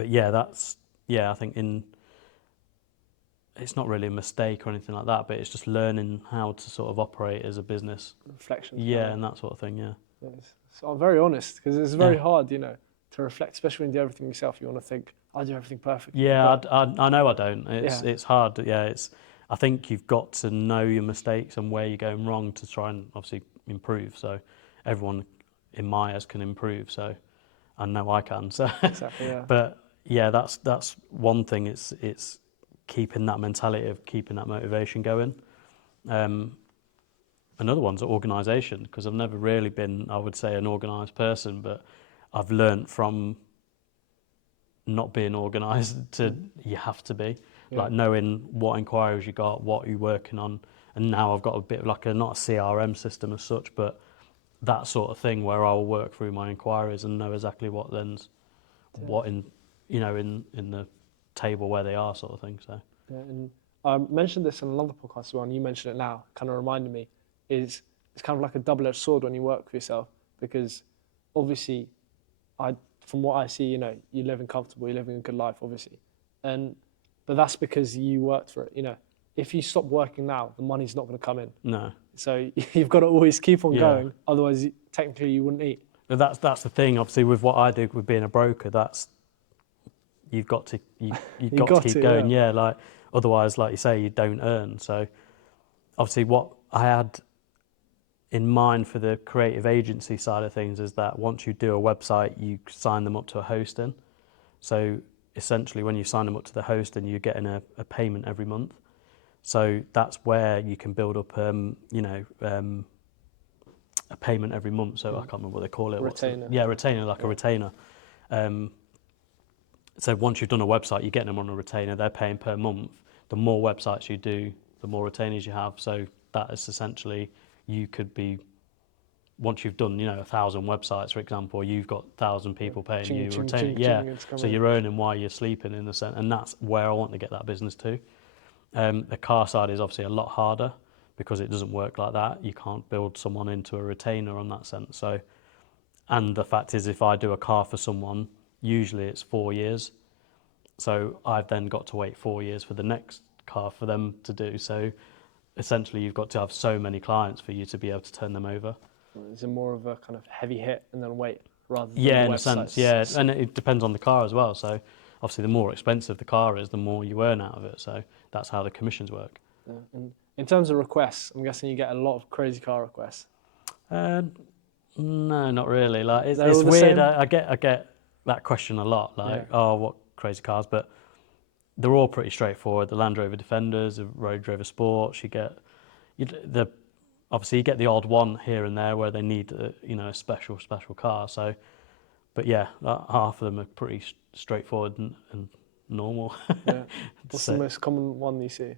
yeah, I think it's not really a mistake or anything like that, but it's just learning how to sort of operate as a business. Reflection. Yeah, and that sort of thing, yeah. Yes. So I'm very honest, because it's very hard, to reflect, especially when you do everything yourself. You want to think, I'll do everything perfectly. Yeah, I know I don't. It's hard. Yeah, I think you've got to know your mistakes and where you're going wrong to try and obviously improve. So everyone in my eyes can improve. So I know I can. So Exactly. Yeah. But yeah, that's one thing. It's keeping that mentality of keeping that motivation going. Another one's organisation, because I've never really been, I would say, an organised person, but I've learnt from not being organised to you have to be. Like knowing what inquiries you got, what you're working on, and now I've got a bit of like not a CRM system as such, but that sort of thing where I'll work through my inquiries and know exactly what what in the table where they are, sort of thing. So and I mentioned this in another podcast as well, and you mentioned it now. Kind of reminded me, it's kind of like a double-edged sword when you work for yourself, because obviously, from what I see, you're living comfortable, you're living a good life, obviously, but that's because you worked for it. If you stop working now, the money's not going to come in. no. So you've got to always keep on going. Otherwise, technically, you wouldn't eat. But that's the thing. Obviously, with what I do with being a broker, you've got to keep going. Yeah, like otherwise, like you say, you don't earn. So obviously, what I had in mind for the creative agency side of things is that once you do a website, you sign them up to a hosting. So essentially, when you sign them up to the hosting, you're getting a payment every month. So that's where you can build up, a payment every month. So I can't remember what they call it. Retainer. Retainer, like a retainer. So once you've done a website, you're getting them on a retainer. They're paying per month. The more websites you do, the more retainers you have. So that is essentially, you could be, once you've done, 1,000 websites, for example, you've got 1,000 people paying you a retainer. So you're earning while you're sleeping in a sense, and that's where I want to get that business to. The car side is obviously a lot harder because it doesn't work like that. You can't build someone into a retainer on that sense. So, and the fact is, if I do a car for someone, usually it's 4 years. So I've then got to wait 4 years for the next car for them to do. So essentially, you've got to have so many clients for you to be able to turn them over. Is it more of a kind of heavy hit and then wait rather than in a sense, yeah. And it depends on the car as well. So obviously, the more expensive the car is, the more you earn out of it. So that's how the commissions work. Yeah. And in terms of requests, I'm guessing you get a lot of crazy car requests. No, not really. Like it's weird. I get that question a lot. Like, oh, what crazy cars? But they're all pretty straightforward. The Land Rover Defenders, the Road Rover Sports. Obviously you get the odd one here and there where they need a special car. So, but yeah, half of them are pretty straightforward and normal. Yeah. What's the most common one you see?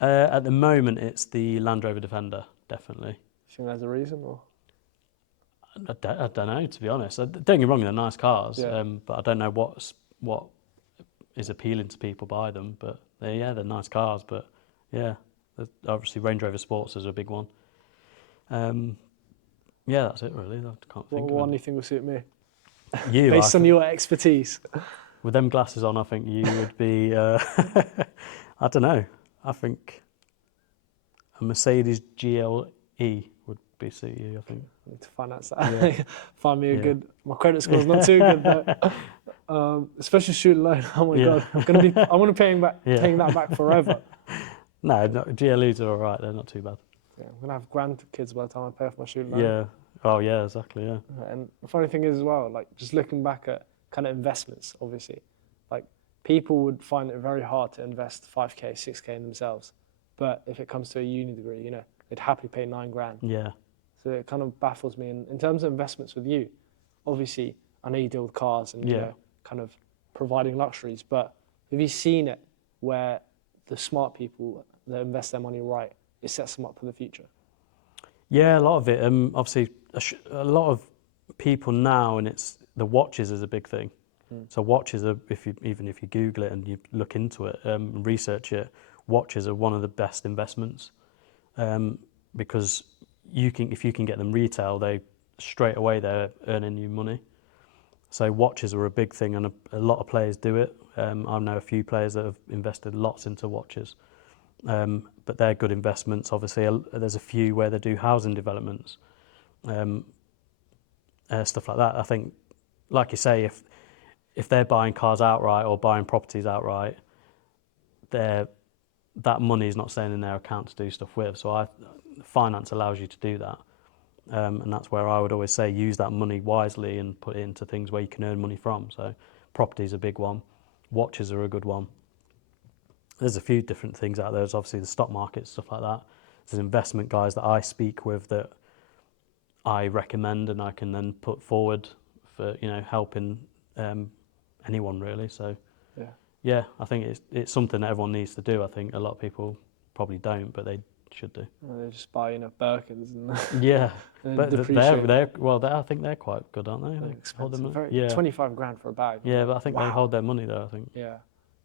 At the moment, it's the Land Rover Defender, definitely. You think there's a reason, or? I don't know, to be honest. Don't get me wrong, they're nice cars, but I don't know what is appealing to people by them. But they're nice cars. But yeah, obviously Range Rover Sports is a big one. That's it really. I can't think of one do you think will suit me? You, based on your expertise. With them glasses on, I think you would be. I don't know. I think a Mercedes GLE would be suit you. I think. I need to finance that. Yeah. Find me a good. My credit score's not too good though. Especially student loan. Oh my god, I'm going to be paying that back forever. No, GLEs are all right. They're not too bad. Yeah, I'm going to have grandkids by the time I pay off my student loan. Yeah. Oh yeah, exactly. Yeah. And the funny thing is as well, like just looking back at kind of investments, obviously, like people would find it very hard to invest 5k, 6k in themselves. But if it comes to a uni degree, you know, they'd happily pay 9 grand. Yeah. So it kind of baffles me. And in terms of investments with you, obviously, I know you deal with cars and, you know, kind of providing luxuries, but have you seen it where the smart people that invest their money right, it sets them up for the future? Yeah, a lot of it. Obviously, a lot of people now, and it's the watches is a big thing. So watches are, even if you Google it and you look into it, research it, watches are one of the best investments, because if you can get them retail, they straight away they're earning you money. So watches are a big thing, and a lot of players do it. I know a few players that have invested lots into watches, but they're good investments. Obviously, there's a few where they do housing developments, stuff like that. I think, like you say, if they're buying cars outright or buying properties outright, that money is not staying in their account to do stuff with. So finance allows you to do that. And that's where I would always say use that money wisely and put it into things where you can earn money from. So property is a big one. Watches are a good one. There's a few different things out there. There's obviously the stock market, stuff like that. There's investment guys that I speak with that I recommend and I can then put forward for, you know, helping anyone really. So yeah, I think it's something that everyone needs to do. I think a lot of people probably don't, but they should do. Well, they just buy, you know, Birkins and yeah, and but I think they're quite good, aren't they? they're They hold expensive. their money. Very, 25 grand for a bag. Yeah, but I think they wow. hold their money though, I think. Yeah.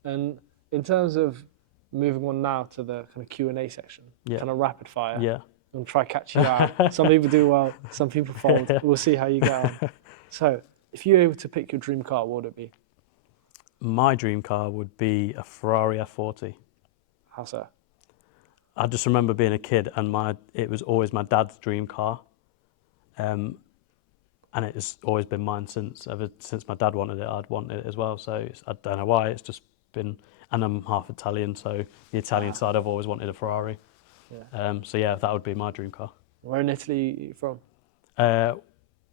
And in terms of moving on now to the kind of Q&A section, kind of rapid fire. Yeah. I'm try catch you out. Some people do well, some people fold. We'll see how you get on. So, if you were able to pick your dream car, what would it be? My dream car would be a Ferrari F40. How so? I just remember being a kid and it was always my dad's dream car. And it's always been mine since my dad wanted it, I'd want it as well. So I don't know why, it's just been, and I'm half Italian, so the Italian side I've always wanted a Ferrari. Yeah. So yeah, that would be my dream car. Where in Italy are you from?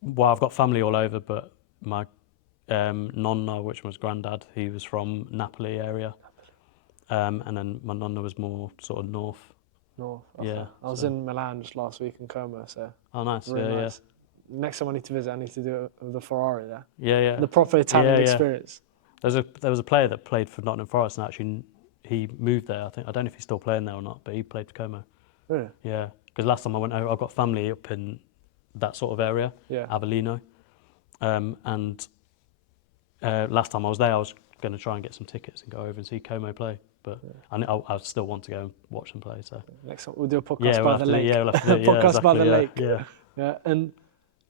Well, I've got family all over, but my nonna, which was granddad, he was from Napoli area. And then my nonna was more sort of north. North. Okay. Yeah. I was in Milan just last week in Como, so. Oh, nice. Really yeah, nice. Next time I need to visit, I need to do it with the Ferrari there. Yeah, yeah. The proper Italian experience. There was a player that played for Nottingham Forest, and actually he moved there. I don't know if he's still playing there or not, but he played for Como. Really? Yeah, because last time I went over, I've got family up in that sort of area, Avellino, and last time I was there, I was going to try and get some tickets and go over and see Como play. But I still want to go and watch them play. So next time we'll do a podcast by the lake. We'll have to do, podcast by the lake. Yeah. Yeah. And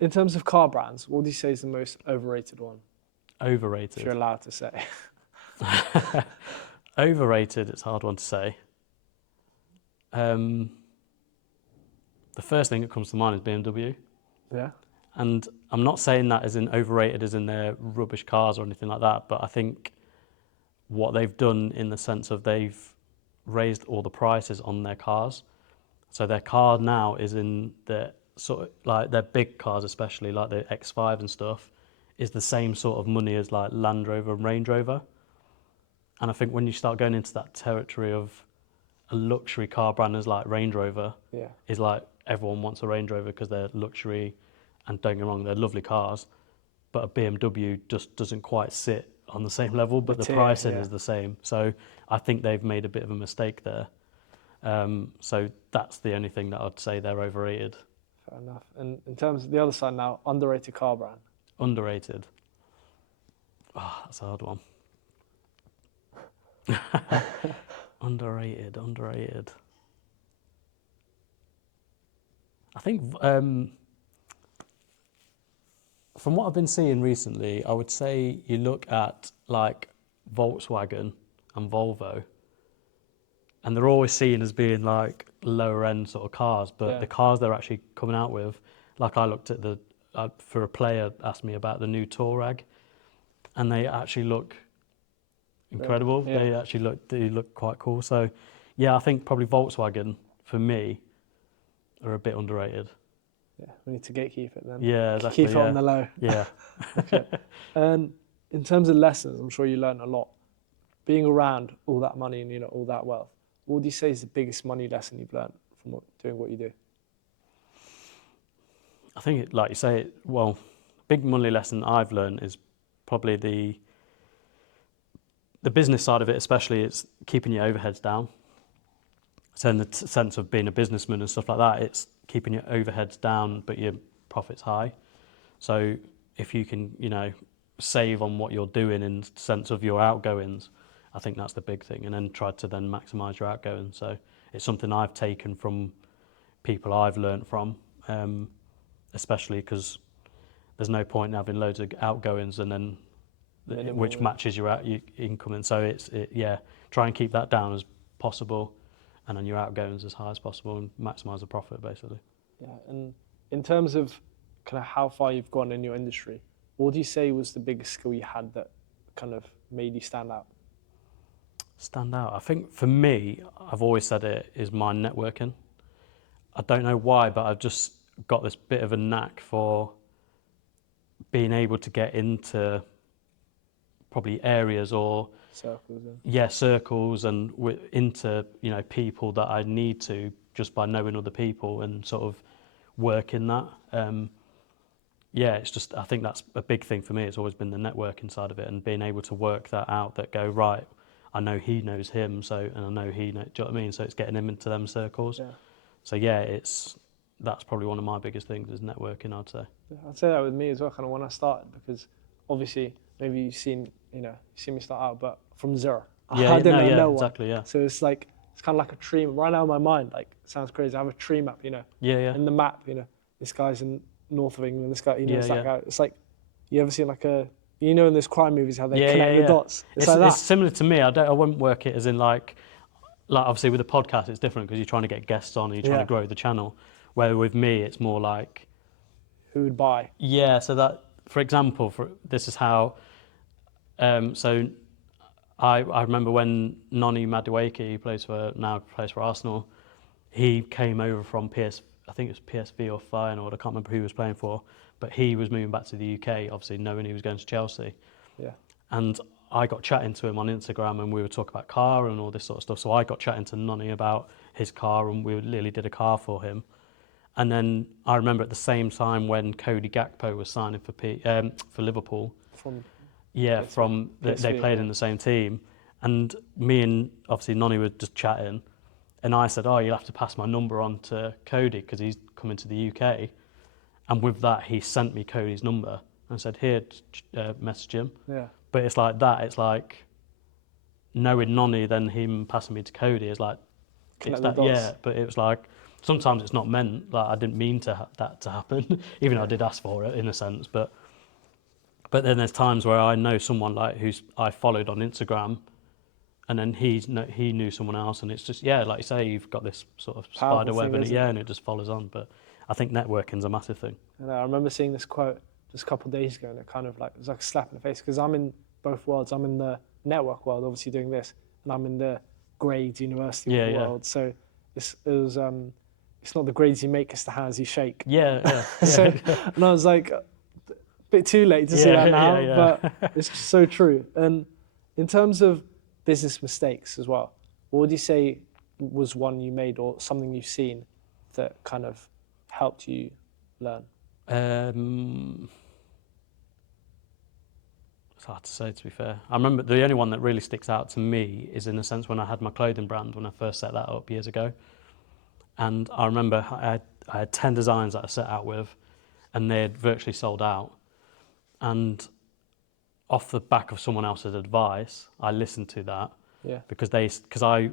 in terms of car brands, what do you say is the most overrated one? Overrated. If you're allowed to say. Overrated. It's a hard one to say. The first thing that comes to mind is BMW. Yeah. And I'm not saying that as in overrated as in they're rubbish cars or anything like that, but I think what they've done in the sense of they've raised all the prices on their cars. So their car now is in the sort of like their big cars, especially like the X5 and stuff, is the same sort of money as like Land Rover and Range Rover. And I think when you start going into that territory of a luxury car brand as like Range Rover, is like everyone wants a Range Rover because they're luxury, and don't get me wrong, they're lovely cars, but a BMW just doesn't quite sit on the same level, but the pricing is the same. So I think they've made a bit of a mistake there. So that's the only thing that I'd say they're overrated. Fair enough. And in terms of the other side now, underrated car brand. Underrated. Oh, that's a hard one. Underrated. I think from what I've been seeing recently, I would say you look at like Volkswagen and Volvo, and they're always seen as being like lower end sort of cars, but the cars they're actually coming out with, like I looked at for a player asked me about the new Touareg, and they actually look incredible. Yeah. They look quite cool. So yeah, I think probably Volkswagen for me are a bit underrated. Yeah, we need to gatekeep it then. Yeah, exactly. Keep it on the low. Yeah. Okay. And in terms of lessons, I'm sure you learned a lot. being around all that money and all that wealth, what do you say is the biggest money lesson you've learned from doing what you do? I think, like you say, well, big money lesson I've learned is probably the business side of it, especially, it's keeping your overheads down. So in the sense of being a businessman and stuff like that, it's keeping your overheads down, but your profits high. So if you can, save on what you're doing in the sense of your outgoings, I think that's the big thing. And then try to then maximise your outgoings. So it's something I've taken from people I've learnt from, especially because there's no point in having loads of outgoings and then which matches your income. And so try and keep that down as possible, and then your outgoings as high as possible, and maximise the profit, basically. Yeah, and in terms of kind of how far you've gone in your industry, what do you say was the biggest skill you had that kind of made you stand out? Stand out? I think for me, I've always said it, is my networking. I don't know why, but I've just got this bit of a knack for being able to get into probably areas or circles and into people that I need to, just by knowing other people and sort of work in that. It's just, I think that's a big thing for me. It's always been the networking side of it, and being able to work that out, that go, right, I know he knows him, and I know he knows, do you know what I mean? So it's getting him into them circles. Yeah. So that's probably one of my biggest things, is networking, I'd say. Yeah, I'd say that with me as well, kind of when I started, because obviously maybe you've seen me start out, but from zero. I didn't know exactly, yeah. So it's kind of like a tree right now in my mind. Like, it sounds crazy. I have a tree map, in the map, this guy's in north of England, this guy, it's that guy. It's like, you ever seen in those crime movies how they connect the dots? It's like that. It's similar to me. I wouldn't work it as in like obviously with a podcast it's different because you're trying to get guests on and you're trying to grow the channel. Where with me it's more like, who would buy? Yeah, so that, for example, this is how. So I remember when Noni Madueke, who plays for Arsenal, he came over from I think it was PSV or Feyenoord, I can't remember who he was playing for, but he was moving back to the UK, obviously knowing he was going to Chelsea. Yeah. And I got chatting to him on Instagram, and we would talk about car and all this sort of stuff. So I got chatting to Noni about his car, and we literally did a car for him. And then I remember at the same time when Cody Gakpo was signing for Liverpool. They played in the same team, and me and obviously Noni were just chatting, and I said, "Oh, you'll have to pass my number on to Cody because he's coming to the UK." And with that, he sent me Cody's number and said, "Here, message him." Yeah. But it's like that. It's like knowing Noni, then him passing me to Cody is like, it's that, yeah. But it was like sometimes it's not meant. Like I didn't mean that to happen, even though I did ask for it in a sense. But then there's times where I know someone like I followed on Instagram, and then he knew someone else, and it's just like you say, you've got this sort of spider web, and it just follows on. But I think networking's a massive thing. I remember seeing this quote just a couple of days ago, and it kind of it was like a slap in the face, because I'm in both worlds. I'm in the network world, obviously doing this, and I'm in the grades university world. So it's not the grades you make, it's the hands you shake. Yeah. So, and I was like, a bit too late to see that now, but it's just so true. And in terms of business mistakes as well, what would you say was one you made or something you've seen that kind of helped you learn? It's hard to say, to be fair. I remember the only one that really sticks out to me is in a sense when I had my clothing brand, when I first set that up years ago. And I remember I had 10 designs that I set out with, and they had virtually sold out. And off the back of someone else's advice, I listened to that. Yeah. Because I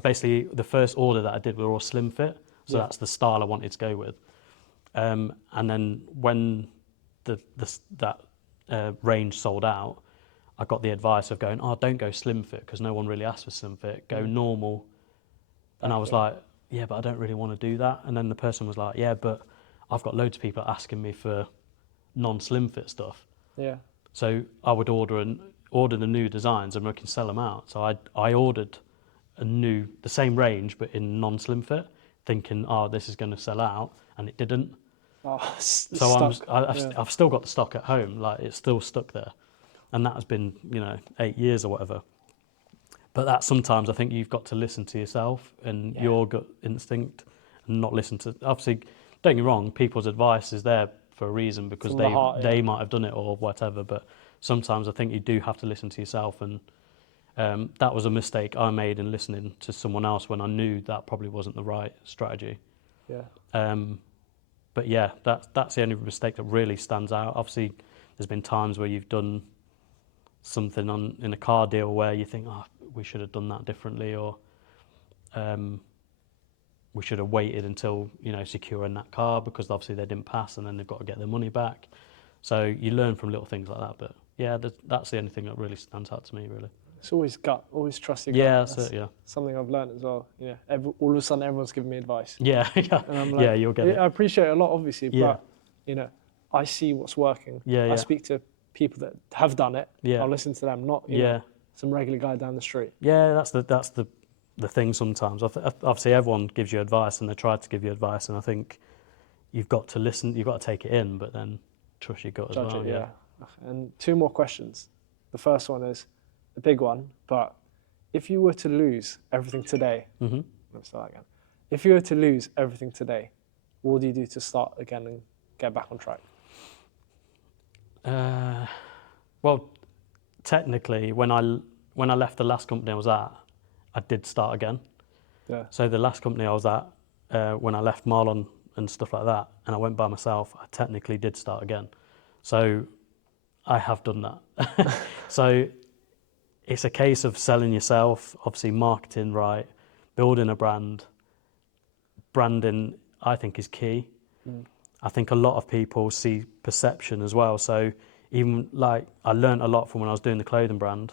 basically, the first order that I did were all slim fit. So that's the style I wanted to go with. And then when that range sold out, I got the advice of going, "Oh, don't go slim fit because no one really asked for slim fit. Go normal." And I was like, "Yeah, but I don't really want to do that." And then the person was like, "Yeah, but I've got loads of people asking me for non-slim fit stuff." Yeah. So I would order the new designs and we can sell them out. So I ordered the same range but in non-slim fit, thinking, "Oh, this is going to sell out," and it didn't. Oh, so I've still got the stock at home, like it's still stuck there. and that has been 8 years or whatever. But that sometimes I think you've got to listen to yourself and your gut instinct, and not listen to, obviously, don't get me wrong, people's advice is there for a reason because they might have done it or whatever, but sometimes I think you do have to listen to yourself, and that was a mistake I made in listening to someone else when I knew that probably wasn't the right strategy. Yeah. But yeah, that's the only mistake that really stands out. Obviously, there's been times where you've done something in a car deal where you think, oh, we should have done that differently, or we should have waited until securing that car because obviously they didn't pass and then they've got to get their money back. So you learn from little things like that. But yeah, that's the only thing that really stands out to me, really. It's always gut, always trust your gut. Yeah, that's it, yeah. Something I've learned as well. All of a sudden everyone's giving me advice. Yeah, yeah. And I'm like, yeah, you'll get it. I appreciate it a lot, obviously, Yeah. but I see what's working. Yeah, yeah. I speak to people that have done it. Yeah. I'll listen to them, not some regular guy down the street. Yeah, that's the thing sometimes. Obviously, everyone gives you advice and they try to give you advice, and I think you've got to listen, you've got to take it in, but then trust your gut as well. Yeah. And 2 more questions. The first one is a big one, but if you were to lose everything today, let's start again. If you were to lose everything today, what would you do to start again and get back on track? Well, technically, when I left the last company I was at, I did start again. Yeah. So the last company I was at, when I left Marlon and stuff like that, and I went by myself, I technically did start again. So I have done that. So it's a case of selling yourself, obviously marketing right, building a brand. Branding, I think, is key. I think a lot of people see perception as well. So even like I learned a lot from when I was doing the clothing brand.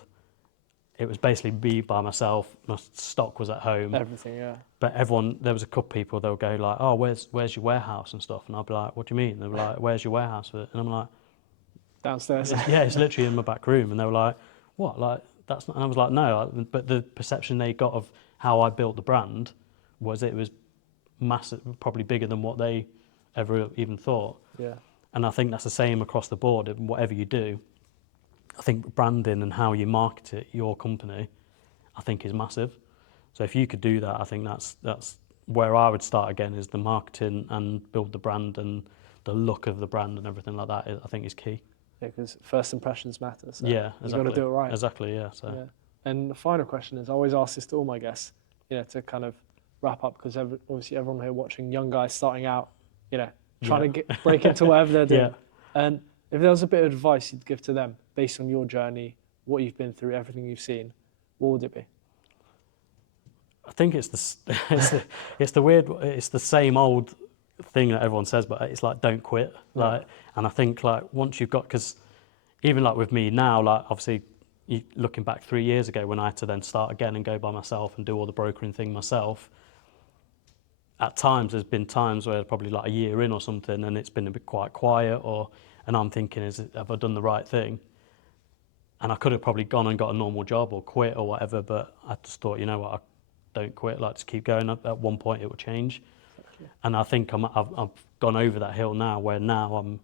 It was basically me by myself. My stock was at home. Everything, yeah. But there was a couple of people that would go like, "Oh, where's your warehouse and stuff?" And I'd be like, "What do you mean?" They were like, "Where's your warehouse for it?" And I'm like, "Downstairs." Yeah, it's literally in my back room. And they were like, "What? Like that's not?" And I was like, "No." But the perception they got of how I built the brand was it was massive, probably bigger than what they ever even thought. Yeah. And I think that's the same across the board. Whatever you do, I think branding and how you market it, your company, I think is massive. So if you could do that, I think that's where I would start again, is the marketing and build the brand and the look of the brand and everything like that, I think is key. Yeah, because first impressions matter. So yeah, exactly. You've got to do it right. Exactly, yeah. So. Yeah. And the final question is, I always ask this to all my guests, to kind of wrap up, because obviously everyone here watching, young guys starting out, trying to break into whatever they're doing. Yeah. And if there was a bit of advice you'd give to them based on your journey, what you've been through, everything you've seen, what would it be? I think it's the same old thing that everyone says, but it's like, don't quit. Like, and I think like once you've got, because even like with me now, like obviously looking back 3 years ago when I had to then start again and go by myself and do all the brokering thing myself, at times there's been times where probably like a year in or something and it's been a bit quite quiet, and I'm thinking, have I done the right thing? And I could have probably gone and got a normal job or quit or whatever, but I just thought, you know what, I don't quit, like just keep going. At one point it will change. Exactly. And I think I've gone over that hill now, where now I'm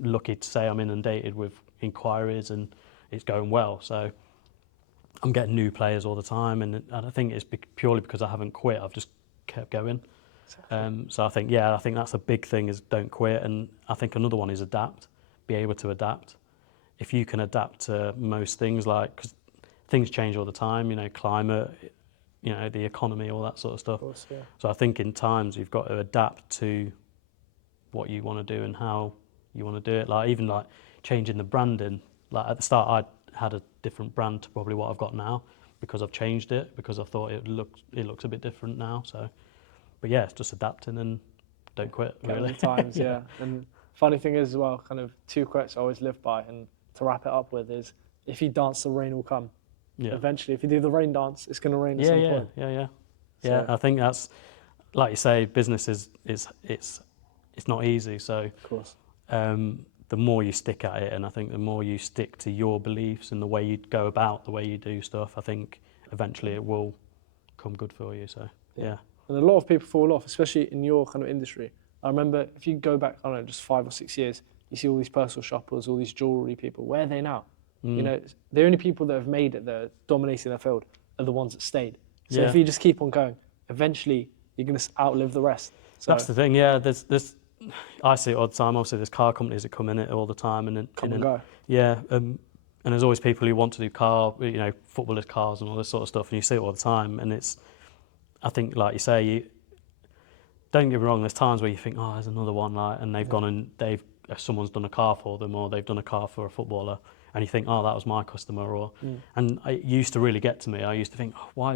lucky to say I'm inundated with inquiries and it's going well. So I'm getting new players all the time, and I think it's purely because I haven't quit. I've just kept going. Exactly. So I think that's a big thing, is don't quit. And I think another one is adapt, be able to adapt. If you can adapt to most things, like, because things change all the time, climate, the economy, all that sort of stuff. Of course, yeah. So I think in times you've got to adapt to what you want to do and how you want to do it. Like even like changing the branding. Like at the start, I had a different brand to probably what I've got now, because I've changed it, because I thought it looks a bit different now. So, but yeah, it's just adapting and don't quit. Really. Times, yeah. And funny thing is as well, kind of 2 quotes I always live by, and to wrap it up with is, if you dance, the rain will come. Yeah. Eventually, if you do the rain dance, it's going to rain at some point. Yeah. So, I think that's, like you say, business is not easy. So, of course. The more you stick at it, and I think the more you stick to your beliefs and the way you go about the way you do stuff, I think eventually it will come good for you. So yeah. And a lot of people fall off, especially in your kind of industry. I remember if you go back, I don't know, just 5 or 6 years, you see all these personal shoppers, all these jewelry people. Where are they now? You know, the only people that have made it, that are dominating their field, are the ones that stayed. So if you just keep on going, eventually you're going to outlive the rest. So That's the thing. Yeah, there's I see it all the time. Obviously, there's car companies that come in it all the time, and then come and go. Yeah, and there's always people who want to do footballers' cars and all this sort of stuff, and you see it all the time. And I think, like you say, don't get me wrong. There's times where you think, oh, there's another one, and they've gone and someone's done a car for them, or they've done a car for a footballer, and you think, oh, that was my customer, and it used to really get to me. I used to think, oh, why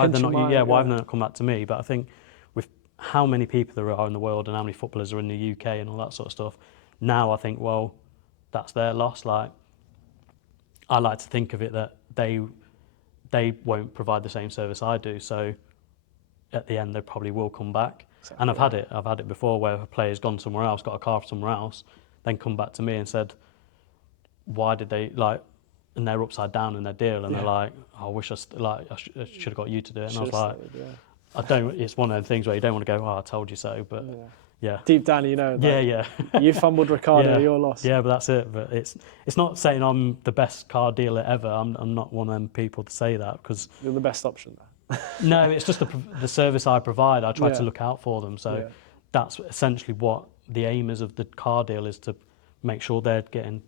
have they not come back to me? But I think with how many people there are in the world and how many footballers are in the UK and all that sort of stuff, now I think, well, that's their loss. Like, I like to think of it that they won't provide the same service I do, so at the end they probably will come back. Exactly. And I've had it before where a player's gone somewhere else, got a car somewhere else, then come back to me and said, why did they, and they're upside down in their deal, and they're like, oh, I wish I should have got you to do it. And I was like, I don't. It's one of those things where you don't want to go, oh, I told you so, but yeah. Deep down, you know. Yeah. You fumbled Riccardo, you're lost. Yeah, but that's it. But it's not saying I'm the best car dealer ever. I'm not one of them people to say that, because you're the best option there. No, it's just the service I provide. I try to look out for them. So that's essentially what the aim is of the car deal, is to make sure they're getting,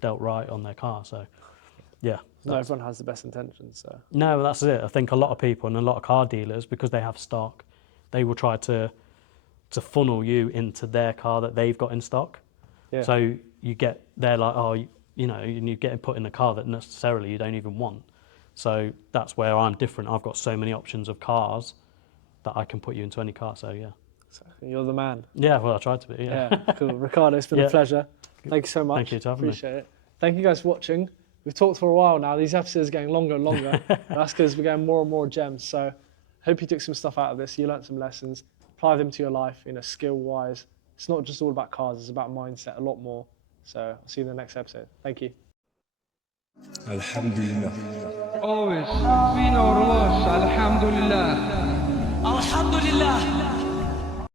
dealt right on their car. So, yeah. Not everyone has the best intentions. So. No, that's it. I think a lot of people and a lot of car dealers, because they have stock, they will try to funnel you into their car that they've got in stock. Yeah. So they're like, oh, you're getting put in a car that necessarily you don't even want. So that's where I'm different. I've got so many options of cars that I can put you into any car. So yeah. So you're the man. Yeah, well, I tried to be. Yeah. Cool. Riccardo, it's been a pleasure. Thank you so much. Thank you for having me. Appreciate it. Thank you guys for watching. We've talked for a while now. These episodes are getting longer and longer. That's because we're getting more and more gems. So hope you took some stuff out of this. You learned some lessons. Apply them to your life, skill-wise. It's not just all about cars. It's about mindset a lot more. So I'll see you in the next episode. Thank you. Alhamdulillah. Always. We know Allah. Alhamdulillah. Alhamdulillah.